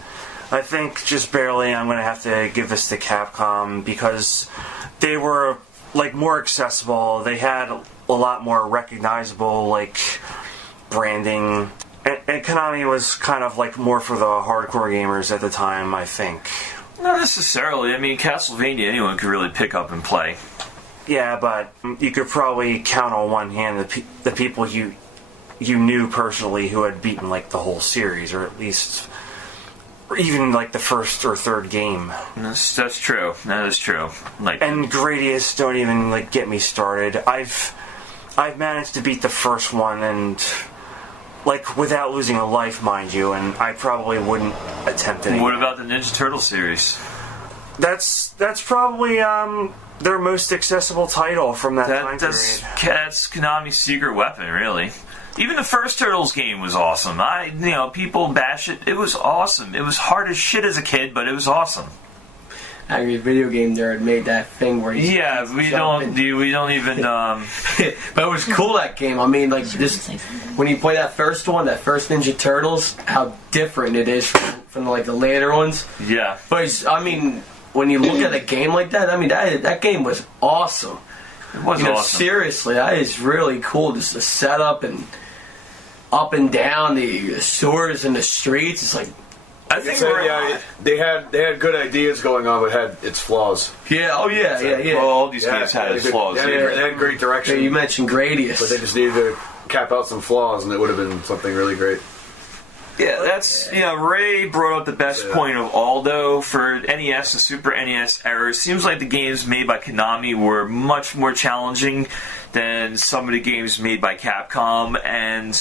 I think just barely I'm going to have to give this to Capcom, because they were more accessible. They had a lot more recognizable branding, and Konami was kind of more for the hardcore gamers at the time, I think. Not necessarily. I mean, Castlevania anyone could really pick up and play. Yeah, but you could probably count on one hand the people you knew personally who had beaten the whole series, or at least even the first or third game. That's true. That is true. And Gradius, don't even get me started. I've managed to beat the first one, and without losing a life, mind you, and I probably wouldn't attempt it. What about the Ninja Turtle series? That's probably their most accessible title from that time period. That's Konami's secret weapon, really. Even the first Turtles game was awesome. People bash it. It was awesome. It was hard as shit as a kid, but it was awesome. Angry Video Game Nerd made that thing where he's we don't even. But it was cool, that game. I mean, like, just when you play that first one, that first Ninja Turtles, how different it is from like the later ones. Yeah. But I mean, when you look at a game like that, I mean, that game was awesome. It was awesome. Seriously, that is really cool. Just the setup and up and down the sewers and the streets. It's like, I think they had good ideas going on, but had its flaws. yeah, oh yeah. Well, all these games had its flaws. They had great direction. You mentioned Gradius, but they just needed to cap out some flaws, and it would have been something really great. Yeah, that's, Ray brought up the best point of all, though. For NES, the Super NES era, it seems like the games made by Konami were much more challenging than some of the games made by Capcom, and,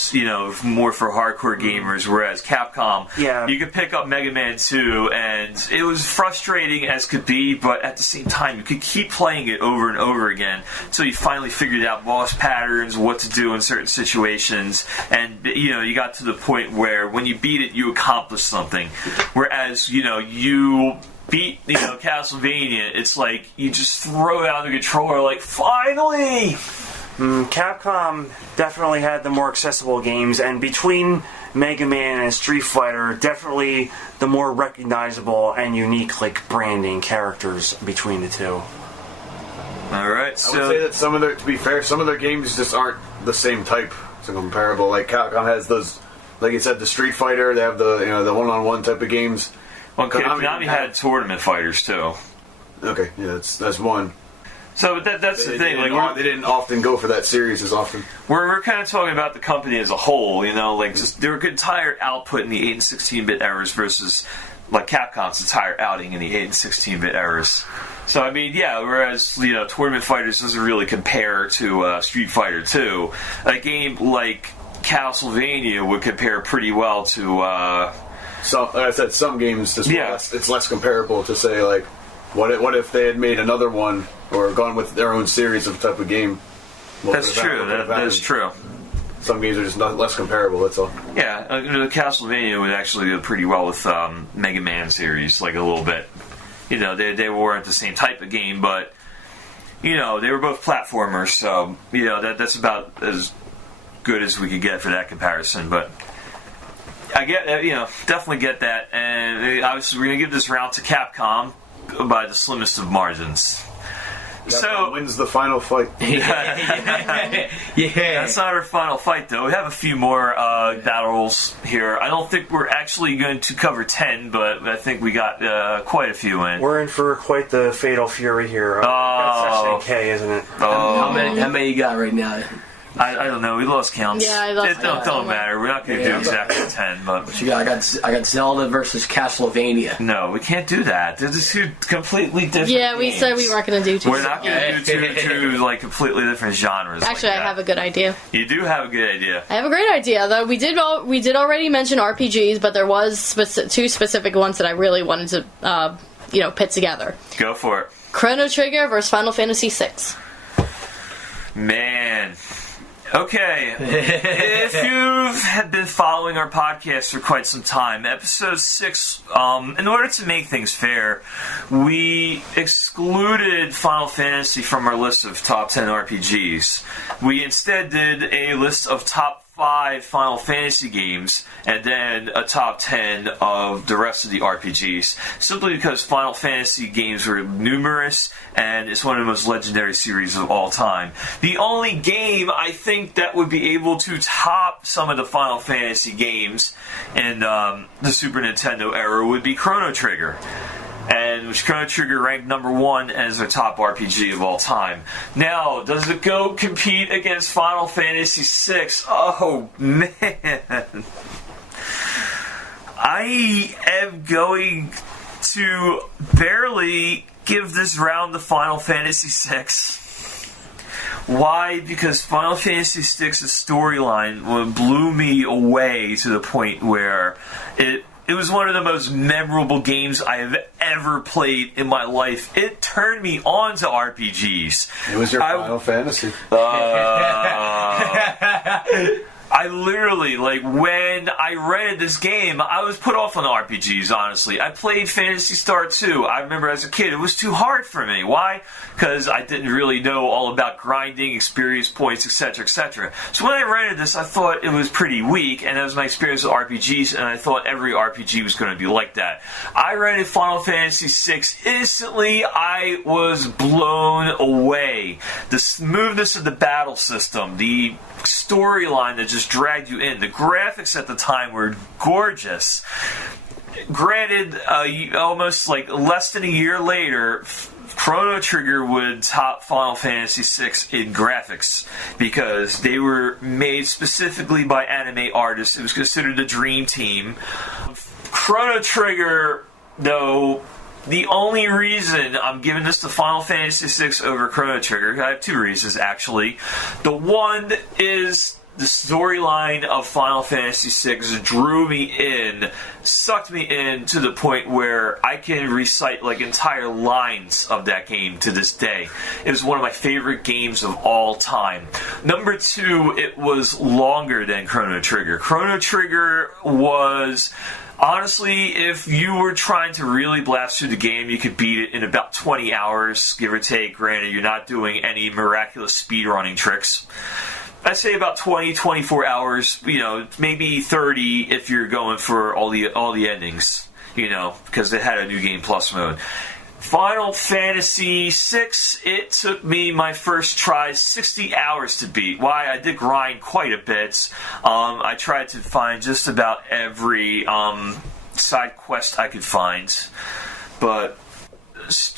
more for hardcore gamers, whereas Capcom, you could pick up Mega Man 2, and it was frustrating as could be, but at the same time, you could keep playing it over and over again until you finally figured out boss patterns, what to do in certain situations, and, you got to the point where when you beat it, you accomplished something. Whereas, you beat, Castlevania, it's like you just throw out the controller like, finally! Capcom definitely had the more accessible games, and between Mega Man and Street Fighter, definitely the more recognizable and unique, like, branding characters between the two. Alright, so... I would say that to be fair, some of their games just aren't the same type. It's comparable. Like, Capcom has those, like you said, the Street Fighter, they have the, the one-on-one type of games. Well, Konami had tournament fighters, too. Okay, yeah, that's one. So that's the thing. They didn't often go for that series as often. We're kind of talking about the company as a whole, just their entire output in the 8 and 16-bit eras versus like Capcom's entire outing in the 8 and 16-bit eras. So I mean, whereas Tournament Fighters doesn't really compare to Street Fighter 2, a game like Castlevania would compare pretty well to. So, like I said, some games it's less comparable to say, like, what if they had made another one or gone with their own series of type of game? That's true. That is true. Some games are just less comparable. That's all. Yeah, the Castlevania would actually go pretty well with Mega Man series, like a little bit. They weren't the same type of game, but they were both platformers, so that's about as good as we could get for that comparison, but. I get, definitely get that, and obviously we're going to give this round to Capcom by the slimmest of margins. Capcom wins the final fight. Yeah. That's not our final fight, though. We have a few more battles here. I don't think we're actually going to cover 10, but I think we got quite a few in. We're in for quite the fatal fury here. That's actually K, isn't it? How many you got right now? I don't know. We lost count. Yeah, I lost It don't matter. We're not going to do exactly 10, but What you got? I got Zelda versus Castlevania. No, we can't do that. They're just two completely different. Yeah, we games. said we weren't going to do two. We're not going to do two like completely different genres. Actually, like I have a good idea. You do have a good idea. I have a great idea, though. We did already mention RPGs, but there was two specific ones that I really wanted to pit together. Go for it. Chrono Trigger versus Final Fantasy VI. Man. Okay, if you have been following our podcast for quite some time, episode 6, in order to make things fair, we excluded Final Fantasy from our list of top 10 RPGs. We instead did a list of top 5 Final Fantasy games, and then a top 10 of the rest of the RPGs, simply because Final Fantasy games were numerous, and it's one of the most legendary series of all time. The only game I think that would be able to top some of the Final Fantasy games in the Super Nintendo era would be Chrono Trigger. And Chrono Trigger ranked number 1 as a top RPG of all time. Now, does it go compete against Final Fantasy VI? Oh, man. I am going to barely give this round to Final Fantasy VI. Why? Because Final Fantasy VI's storyline blew me away to the point where it was one of the most memorable games I have ever played in my life. It turned me on to RPGs. It was your Final Fantasy. I I literally, like, when I rented this game, I was put off on the RPGs, honestly. I played Phantasy Star 2. I remember as a kid, it was too hard for me. Why? Because I didn't really know all about grinding, experience points, etc., etc. So when I rented this, I thought it was pretty weak, and that was my experience with RPGs, and I thought every RPG was going to be like that. I rented Final Fantasy VI. Instantly, I was blown away. The smoothness of the battle system, the storyline that just dragged you in. The graphics at the time were gorgeous. Granted, almost like less than a year later, Chrono Trigger would top Final Fantasy VI in graphics because they were made specifically by anime artists. It was considered the dream team. Chrono Trigger, though, the only reason I'm giving this to Final Fantasy VI over Chrono Trigger, I have two reasons actually. The one is the storyline of Final Fantasy VI drew me in, sucked me in to the point where I can recite like entire lines of that game to this day. It was one of my favorite games of all time. Number two, it was longer than Chrono Trigger. Chrono Trigger was... Honestly, if you were trying to really blast through the game, you could beat it in about 20 hours, give or take. Granted, you're not doing any miraculous speedrunning tricks. I'd say about 20, 24 hours, maybe 30 if you're going for all the endings, because they had a New Game Plus mode. Final Fantasy VI, it took me my first try 60 hours to beat. Why? I did grind quite a bit. I tried to find just about every side quest I could find. But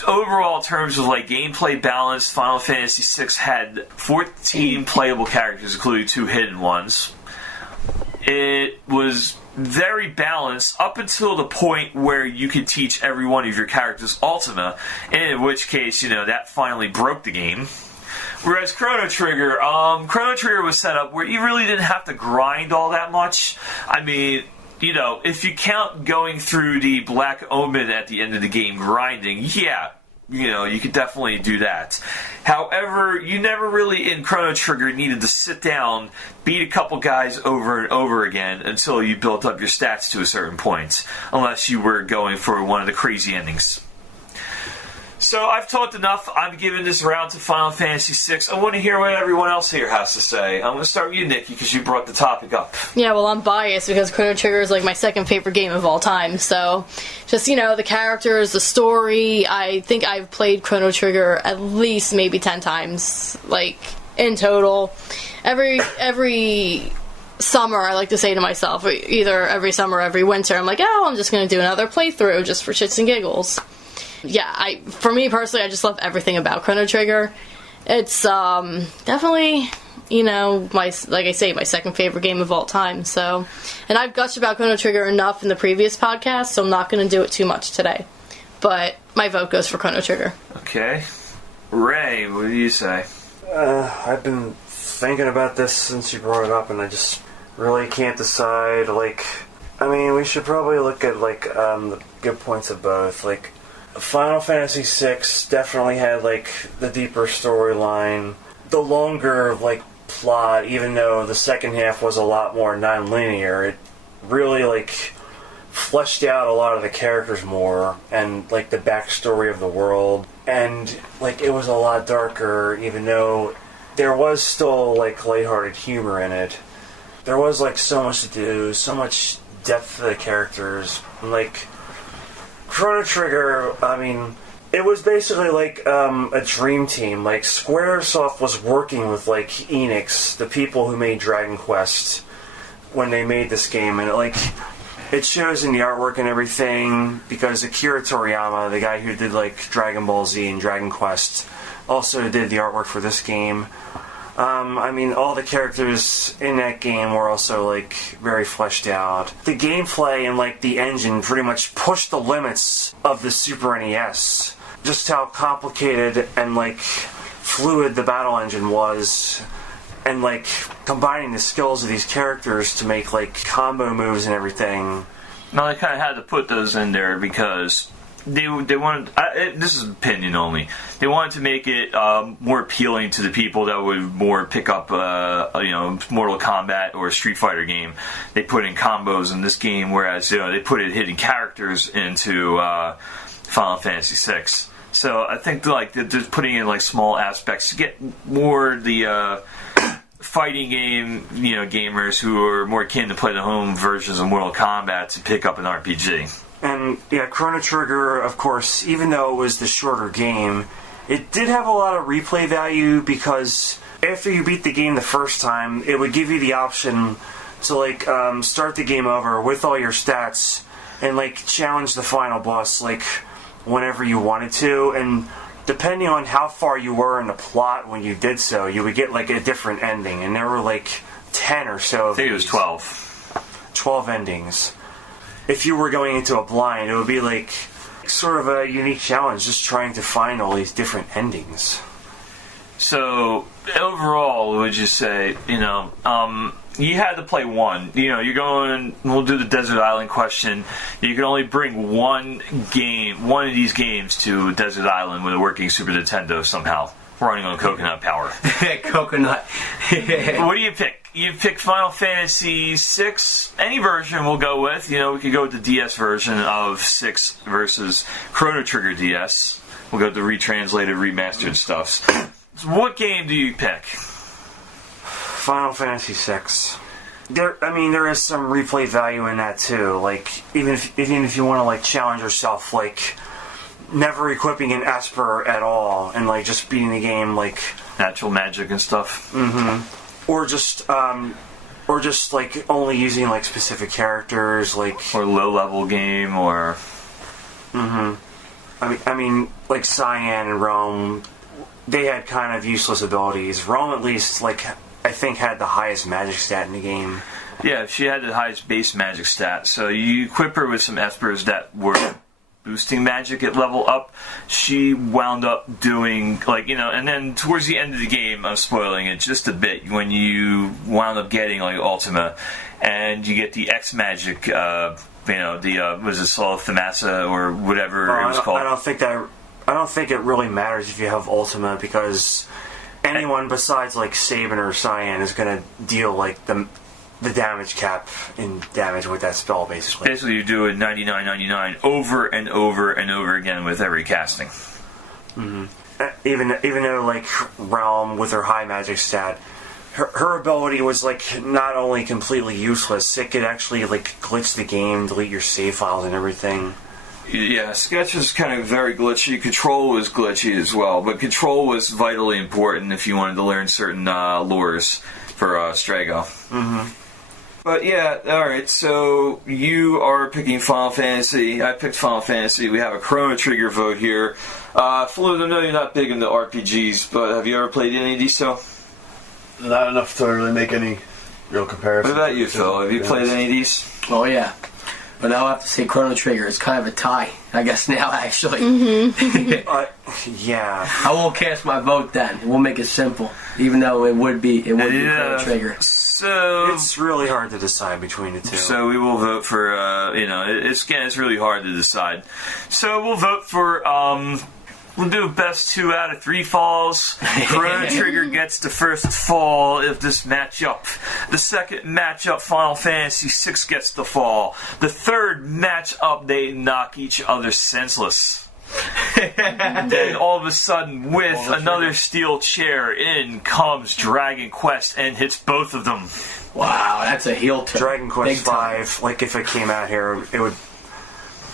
overall, in terms of like gameplay balance, Final Fantasy VI had 14 playable characters, including 2 hidden ones. It was very balanced up until the point where you could teach every one of your characters Ultima, in which case, that finally broke the game. Whereas Chrono Trigger was set up where you really didn't have to grind all that much. I mean, if you count going through the Black Omen at the end of the game grinding, yeah, you could definitely do that. However, you never really in Chrono Trigger needed to sit down, beat a couple guys over and over again until you built up your stats to a certain point, unless you were going for one of the crazy endings. So I've talked enough. I'm giving this round to Final Fantasy VI. I want to hear what everyone else here has to say. I'm going to start with you, Nikki, because you brought the topic up. Yeah, well, I'm biased because Chrono Trigger is like my second favorite game of all time. So, just, the characters, the story. I think I've played Chrono Trigger at least maybe 10 times, like, in total. Every summer, I like to say to myself, either every summer or every winter, I'm like, I'm just going to do another playthrough just for shits and giggles. Yeah, for me personally, I just love everything about Chrono Trigger. It's definitely, my second favorite game of all time. So, and I've gushed about Chrono Trigger enough in the previous podcast, so I'm not going to do it too much today. But my vote goes for Chrono Trigger. Okay, Ray, what do you say? I've been thinking about this since you brought it up, and I just really can't decide. We should probably look at the good points of both. Final Fantasy VI definitely had the deeper storyline, the longer plot. Even though the second half was a lot more non-linear, it really fleshed out a lot of the characters more and the backstory of the world. And it was a lot darker, even though there was still lighthearted humor in it. There was so much to do, so much depth to the characters, and Chrono Trigger, it was basically a dream team. Squaresoft was working with Enix, the people who made Dragon Quest, when they made this game, and it shows in the artwork and everything, because Akira Toriyama, the guy who did Dragon Ball Z and Dragon Quest, also did the artwork for this game. All the characters in that game were also, very fleshed out. The gameplay and, the engine pretty much pushed the limits of the Super NES. Just how complicated and, fluid the battle engine was. And, combining the skills of these characters to make, combo moves and everything. No, I kind of had to put those in there because they wanted. This is opinion only. They wanted to make it more appealing to the people that would more pick up, Mortal Kombat or a Street Fighter game. They put in combos in this game, whereas they put in hidden characters into Final Fantasy VI. So I think they're putting in small aspects to get more the fighting game gamers who are more keen to play the home versions of Mortal Kombat to pick up an RPG. And yeah, Chrono Trigger, of course, even though it was the shorter game, it did have a lot of replay value because after you beat the game the first time, it would give you the option to start the game over with all your stats and challenge the final boss whenever you wanted to. And depending on how far you were in the plot when you did so, you would get a different ending. And there were 10 or so. I think it was 12. 12 endings. If you were going into a blind, it would be sort of a unique challenge, just trying to find all these different endings. So overall, would you say, you had to play one. You're going. We'll do the Desert Island question. You can only bring one of these games to Desert Island with a working Super Nintendo somehow, running on coconut power. Coconut. What do you pick? You pick Final Fantasy VI, any version we'll go with. We could go with the DS version of 6 versus Chrono Trigger DS. We'll go with the retranslated, remastered stuffs. So what game do you pick? Final Fantasy VI. There is some replay value in that too. Even if you want to challenge yourself, never equipping an Esper at all and just beating the game natural magic and stuff. Mm-hmm. Or just only using specific characters or low level game or. Mm-hmm. Cyan and Rome, they had kind of useless abilities. Rome at least I think had the highest magic stat in the game. Yeah, she had the highest base magic stat. So you equip her with some Espers that were boosting magic at level up. She wound up doing and then towards the end of the game, I'm spoiling it just a bit, when you wound up getting Ultima and you get the X magic, was it Soul of Thamasa or whatever it was called. I don't think it really matters if you have Ultima, because anyone besides Sabin or Cyan is going to deal the damage cap in damage with that spell, basically. Basically, you do it 99.99 over and over and over again with every casting. Mm-hmm. Even though Realm with her high magic stat, her ability was not only completely useless, it could actually glitch the game, delete your save files and everything. Yeah, Sketch was kind of very glitchy. Control was glitchy as well, but Control was vitally important if you wanted to learn certain lures for Strago. Mm-hmm. But yeah, alright, so you are picking Final Fantasy. I picked Final Fantasy. We have a Chrono Trigger vote here. Flute, I know you're not big into RPGs, but have you ever played any of these, so? Not enough to really make any real comparison. What about you, Phil? Have you played any of these? Oh, yeah. But I'll have to say Chrono Trigger is kind of a tie, I guess, now, actually. Mm-hmm. Yeah. I won't cast my vote then. We'll make it simple, even though it would be Chrono Trigger. So it's really hard to decide between the two. So we will vote for, it's really hard to decide. So we'll vote for, we'll do best 2 out of 3 falls. Chrono Trigger gets the first fall of this matchup. The second matchup, Final Fantasy VI gets the fall. The third matchup, they knock each other senseless. Then all of a sudden, with another steel chair, in comes Dragon Quest and hits both of them. Wow, that's a heel turn. Dragon Quest V, if it came out here,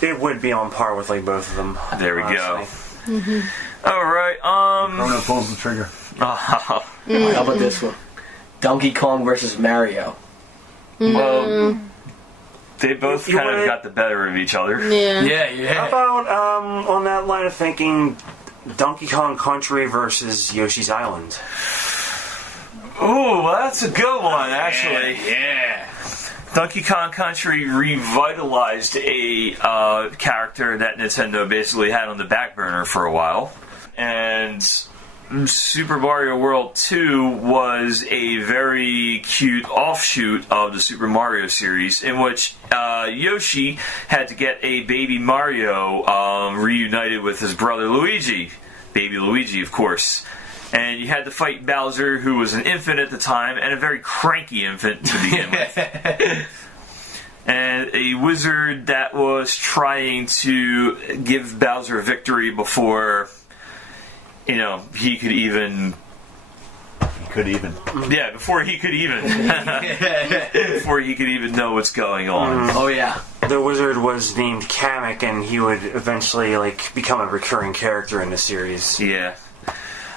it would be on par with both of them. There we go. Mm-hmm. All right. Chrono pulls the trigger. How about this one? Donkey Kong versus Mario. Well, they both kind of got the better of each other. Yeah. How about, on that line of thinking, Donkey Kong Country versus Yoshi's Island? Ooh, that's a good one, actually. Yeah. Donkey Kong Country revitalized a character that Nintendo basically had on the back burner for a while. And Super Mario World 2 was a very cute offshoot of the Super Mario series, in which Yoshi had to get a baby Mario reunited with his brother Luigi. Baby Luigi, of course. And you had to fight Bowser, who was an infant at the time, and a very cranky infant to begin with. And a wizard that was trying to give Bowser a victory before, he could even... Yeah, before he could even... before he could even know what's going on. Oh, yeah. The wizard was named Kamek, and he would eventually, become a recurring character in the series. Yeah.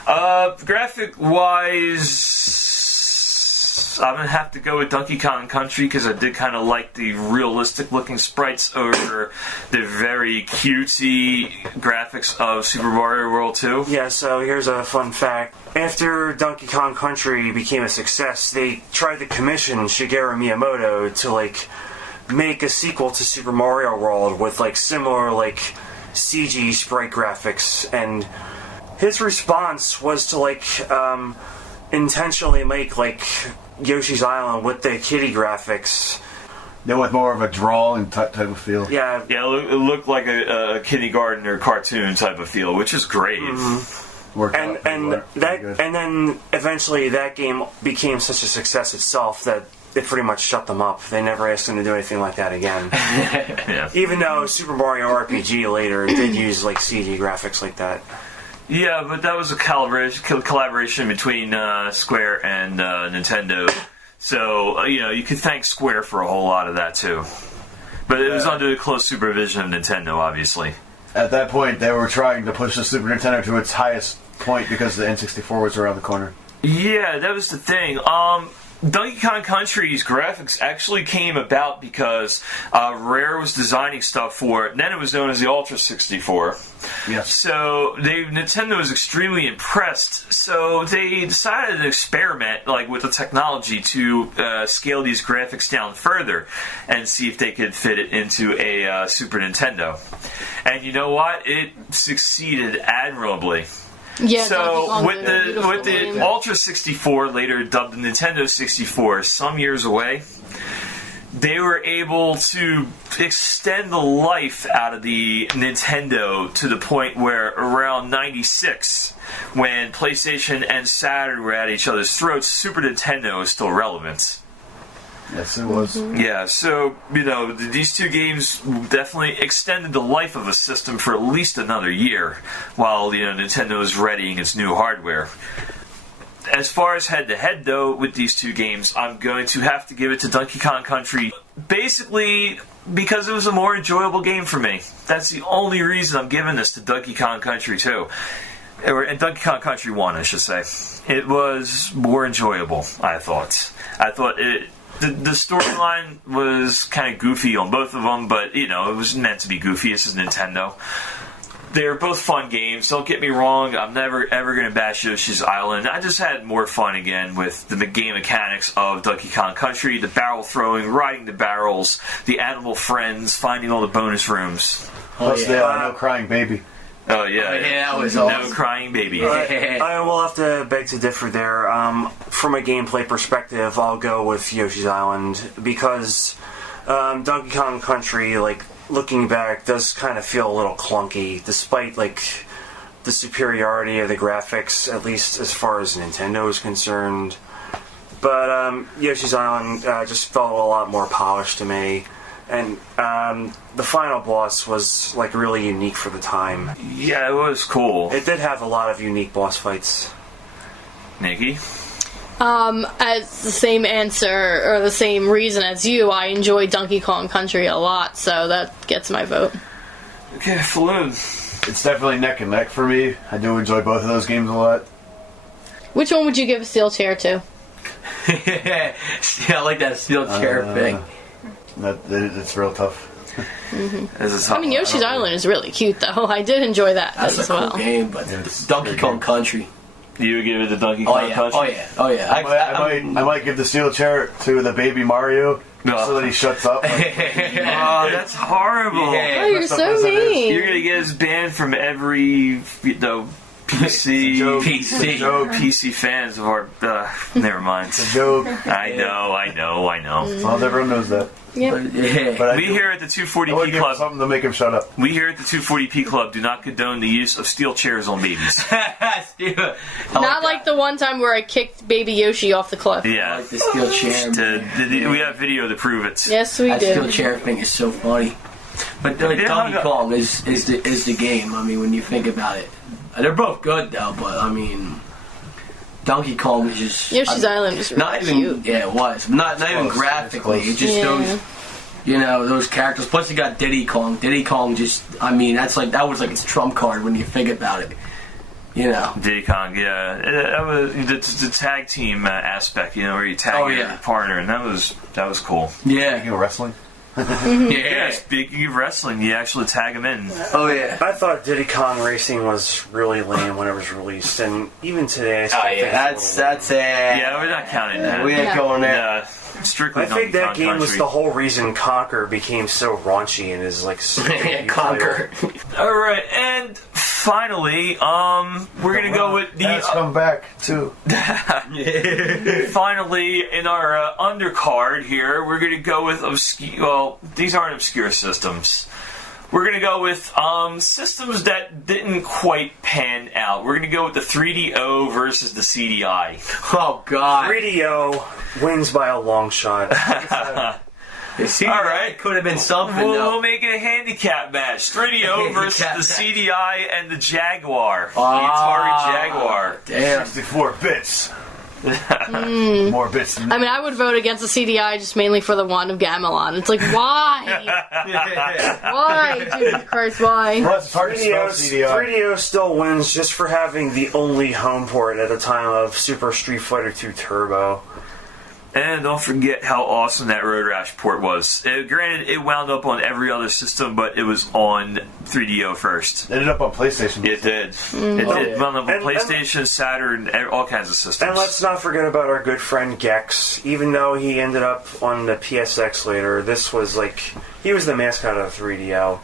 Graphic-wise, I'm going to have to go with Donkey Kong Country because I did kind of like the realistic-looking sprites over the very cutesy graphics of Super Mario World 2. Yeah, so here's a fun fact. After Donkey Kong Country became a success, they tried to commission Shigeru Miyamoto to, make a sequel to Super Mario World with, similar, CG sprite graphics, and... his response was to intentionally make Yoshi's Island with the kiddie graphics. They went more of a drawing type of feel. Yeah, it looked like a kindergarten or cartoon type of feel, which is great. Mm-hmm. And then eventually that game became such a success itself that it pretty much shut them up. They never asked them to do anything like that again. Yeah. Even though Super Mario RPG later did use CG graphics like that. Yeah, but that was a collaboration between Square and Nintendo. So, you could thank Square for a whole lot of that, too. But it was under the close supervision of Nintendo, obviously. At that point, they were trying to push the Super Nintendo to its highest point because the N64 was around the corner. Yeah, that was the thing. Donkey Kong Country's graphics actually came about because Rare was designing stuff for it, and then it was known as the Ultra 64. Yes. So Nintendo was extremely impressed, so they decided to experiment with the technology to scale these graphics down further and see if they could fit it into a Super Nintendo. And you know what? It succeeded admirably. Yeah, so with the Ultra 64, later dubbed the Nintendo 64, some years away, they were able to extend the life out of the Nintendo to the point where around 96, when PlayStation and Saturn were at each other's throats, Super Nintendo is still relevant. Yes, it was. Mm-hmm. Yeah, so, these two games definitely extended the life of a system for at least another year, while, Nintendo is readying its new hardware. As far as head-to-head, though, with these two games, I'm going to have to give it to Donkey Kong Country, basically because it was a more enjoyable game for me. That's the only reason I'm giving this to Donkey Kong Country 2. And Donkey Kong Country 1, I should say. It was more enjoyable, I thought. The storyline was kind of goofy on both of them, but, it was meant to be goofy. This is Nintendo. They're both fun games. Don't get me wrong. I'm never, ever going to bash Yoshi's Island. I just had more fun, again, with the game mechanics of Donkey Kong Country, the barrel throwing, riding the barrels, the animal friends, finding all the bonus rooms. Plus, they are no crying baby. Oh, yeah. That was awesome. No crying baby. I will have to beg to differ there. From a gameplay perspective, I'll go with Yoshi's Island because Donkey Kong Country, looking back, does kind of feel a little clunky, despite the superiority of the graphics, at least as far as Nintendo is concerned. But Yoshi's Island just felt a lot more polished to me. And the final boss was really unique for the time. Yeah, it was cool. It did have a lot of unique boss fights. Nikki? As the same answer, or the same reason as you, I enjoy Donkey Kong Country a lot, so that gets my vote. Okay, Falloon. It's definitely neck and neck for me. I do enjoy both of those games a lot. Which one would you give a steel chair to? Yeah, I like that steel chair thing. It's real tough. I mean, Yoshi's Island is really cute, though. I did enjoy that That's as a cool well. game, but Donkey Kong Country. You would give it to Donkey Kong Country? Oh yeah. I might give the steel chair to the baby Mario so that he shuts up. Oh, that's horrible. Yeah. Oh, you're so mean. You're gonna get us banned from every PC, PC. PC fans of our. Never mind. It's a joke. I know. Well, everyone knows that. Yep. Yeah. But We here at the I would 240p give Club. something to make him shut up. We here at the 240p Club do not condone the use of steel chairs on babies. Not like the one time where I kicked Baby Yoshi off the cliff. I Yeah. like the steel chair. We have video to prove it. Yes, we That steel do. chair thing is so funny. But like, Yeah, Donkey I- Kong is the game. I mean, when you think about it, they're both good though. But I mean, Donkey Kong is just Yoshi's Island is really not even. cute. Yeah, it was not even close. graphically. It's It just Yeah. those. You know, those characters. Plus, you got Diddy Kong. Diddy Kong just, I mean, that was like its trump card when you think about it. You know. Diddy Kong, yeah. That was the tag team aspect, where you tag your partner, and that was cool. Yeah. You know, wrestling. Yeah, Yeah. speaking of wrestling, you actually tag them in. Oh, yeah. I thought Diddy Kong Racing was really lame when it was released, and even today, I still think it's a little That's Yeah, we're not counting that. We ain't Yeah. going there. Yeah, strictly I think Donkey that Kong game was Country. the whole reason Conquer became so raunchy and is like Conquer. All right, and finally, we're gonna go with the Has come back too. finally in our undercard here. We're gonna go with obscure. Well, these aren't obscure systems. We're gonna go with systems that didn't quite pan out. We're gonna go with the 3DO versus the CDi. Oh, God. 3DO wins by a long shot. See, All right. could have been something, We'll though. make it a handicap match. 3DO versus Handicap the match. CDi and the Jaguar. The Ah. Atari Jaguar. Damn. 64 bits. More bits than I mean, I would vote against the CDI just mainly for the wand of Gamelon. It's like, why? Why? Jesus Christ, why? Plus, it's hard to spell 3DO still wins just for having the only home port at the time of Super Street Fighter 2 Turbo. And don't forget how awesome that Road Rash port was. Granted, it wound up on every other system, but it was on 3DO first. Ended up on PlayStation. It did. It did. Wound up on PlayStation, Saturn, all kinds of systems. And let's not forget about our good friend Gex. Even though he ended up on the PSX later, this was like, he was the mascot of 3DO.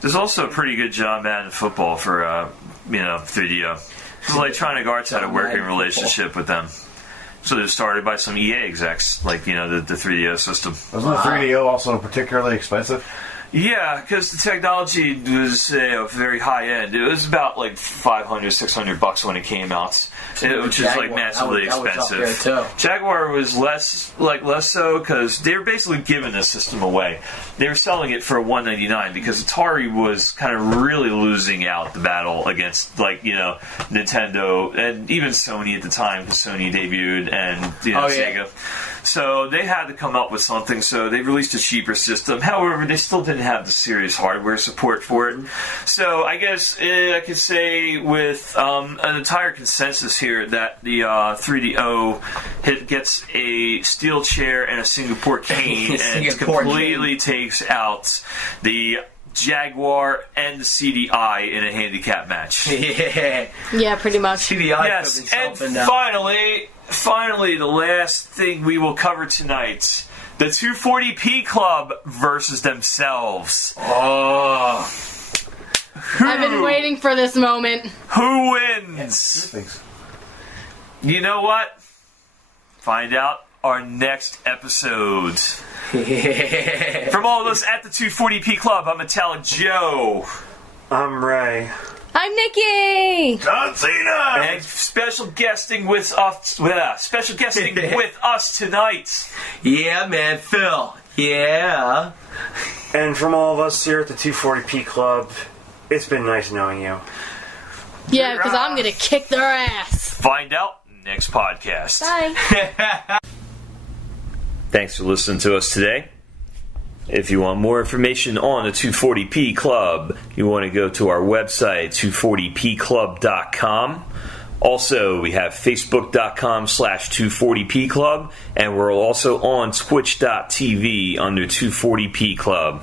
There's also a pretty good John Madden football for 3DO. So Electronic Arts had a working relationship with them. So they were started by some EA execs, like, the 3DO system. Wasn't the 3DO also particularly expensive? Yeah, because the technology was very high end. It was about like $500, $600 when it came out, which is like massively that was up expensive. there, too. Jaguar was less so because they were basically giving this system away. They were selling it for $199 because Atari was kind of really losing out the battle against Nintendo and even Sony at the time, because Sony debuted and Sega. So they had to come up with something, so they released a cheaper system. However, they still didn't have the serious hardware support for it. So I guess I could say with an entire consensus here that the 3DO gets a steel chair and a Singapore cane and Singapore completely takes out the Jaguar and the CDi in a handicap match. Yeah. Yeah, pretty much. CDI Yes, could be and something now. finally, the last thing we will cover tonight: the 240p Club versus themselves. Oh. I've been waiting for this moment. Who wins? Thanks. You know what? Find out our next episode. From all of us at the 240p Club, I'm Metallic Joe. I'm Ray. I'm Nikki! John Cena! And special guesting with us tonight. Yeah, man, Phil. Yeah. And from all of us here at the 240p Club, it's been nice knowing you. Yeah, because I'm gonna kick their ass. Find out next podcast. Bye. Thanks for listening to us today. If you want more information on the 240p Club, you want to go to our website, 240pclub.com. Also, we have facebook.com/240p Club, and we're also on twitch.tv under 240p Club.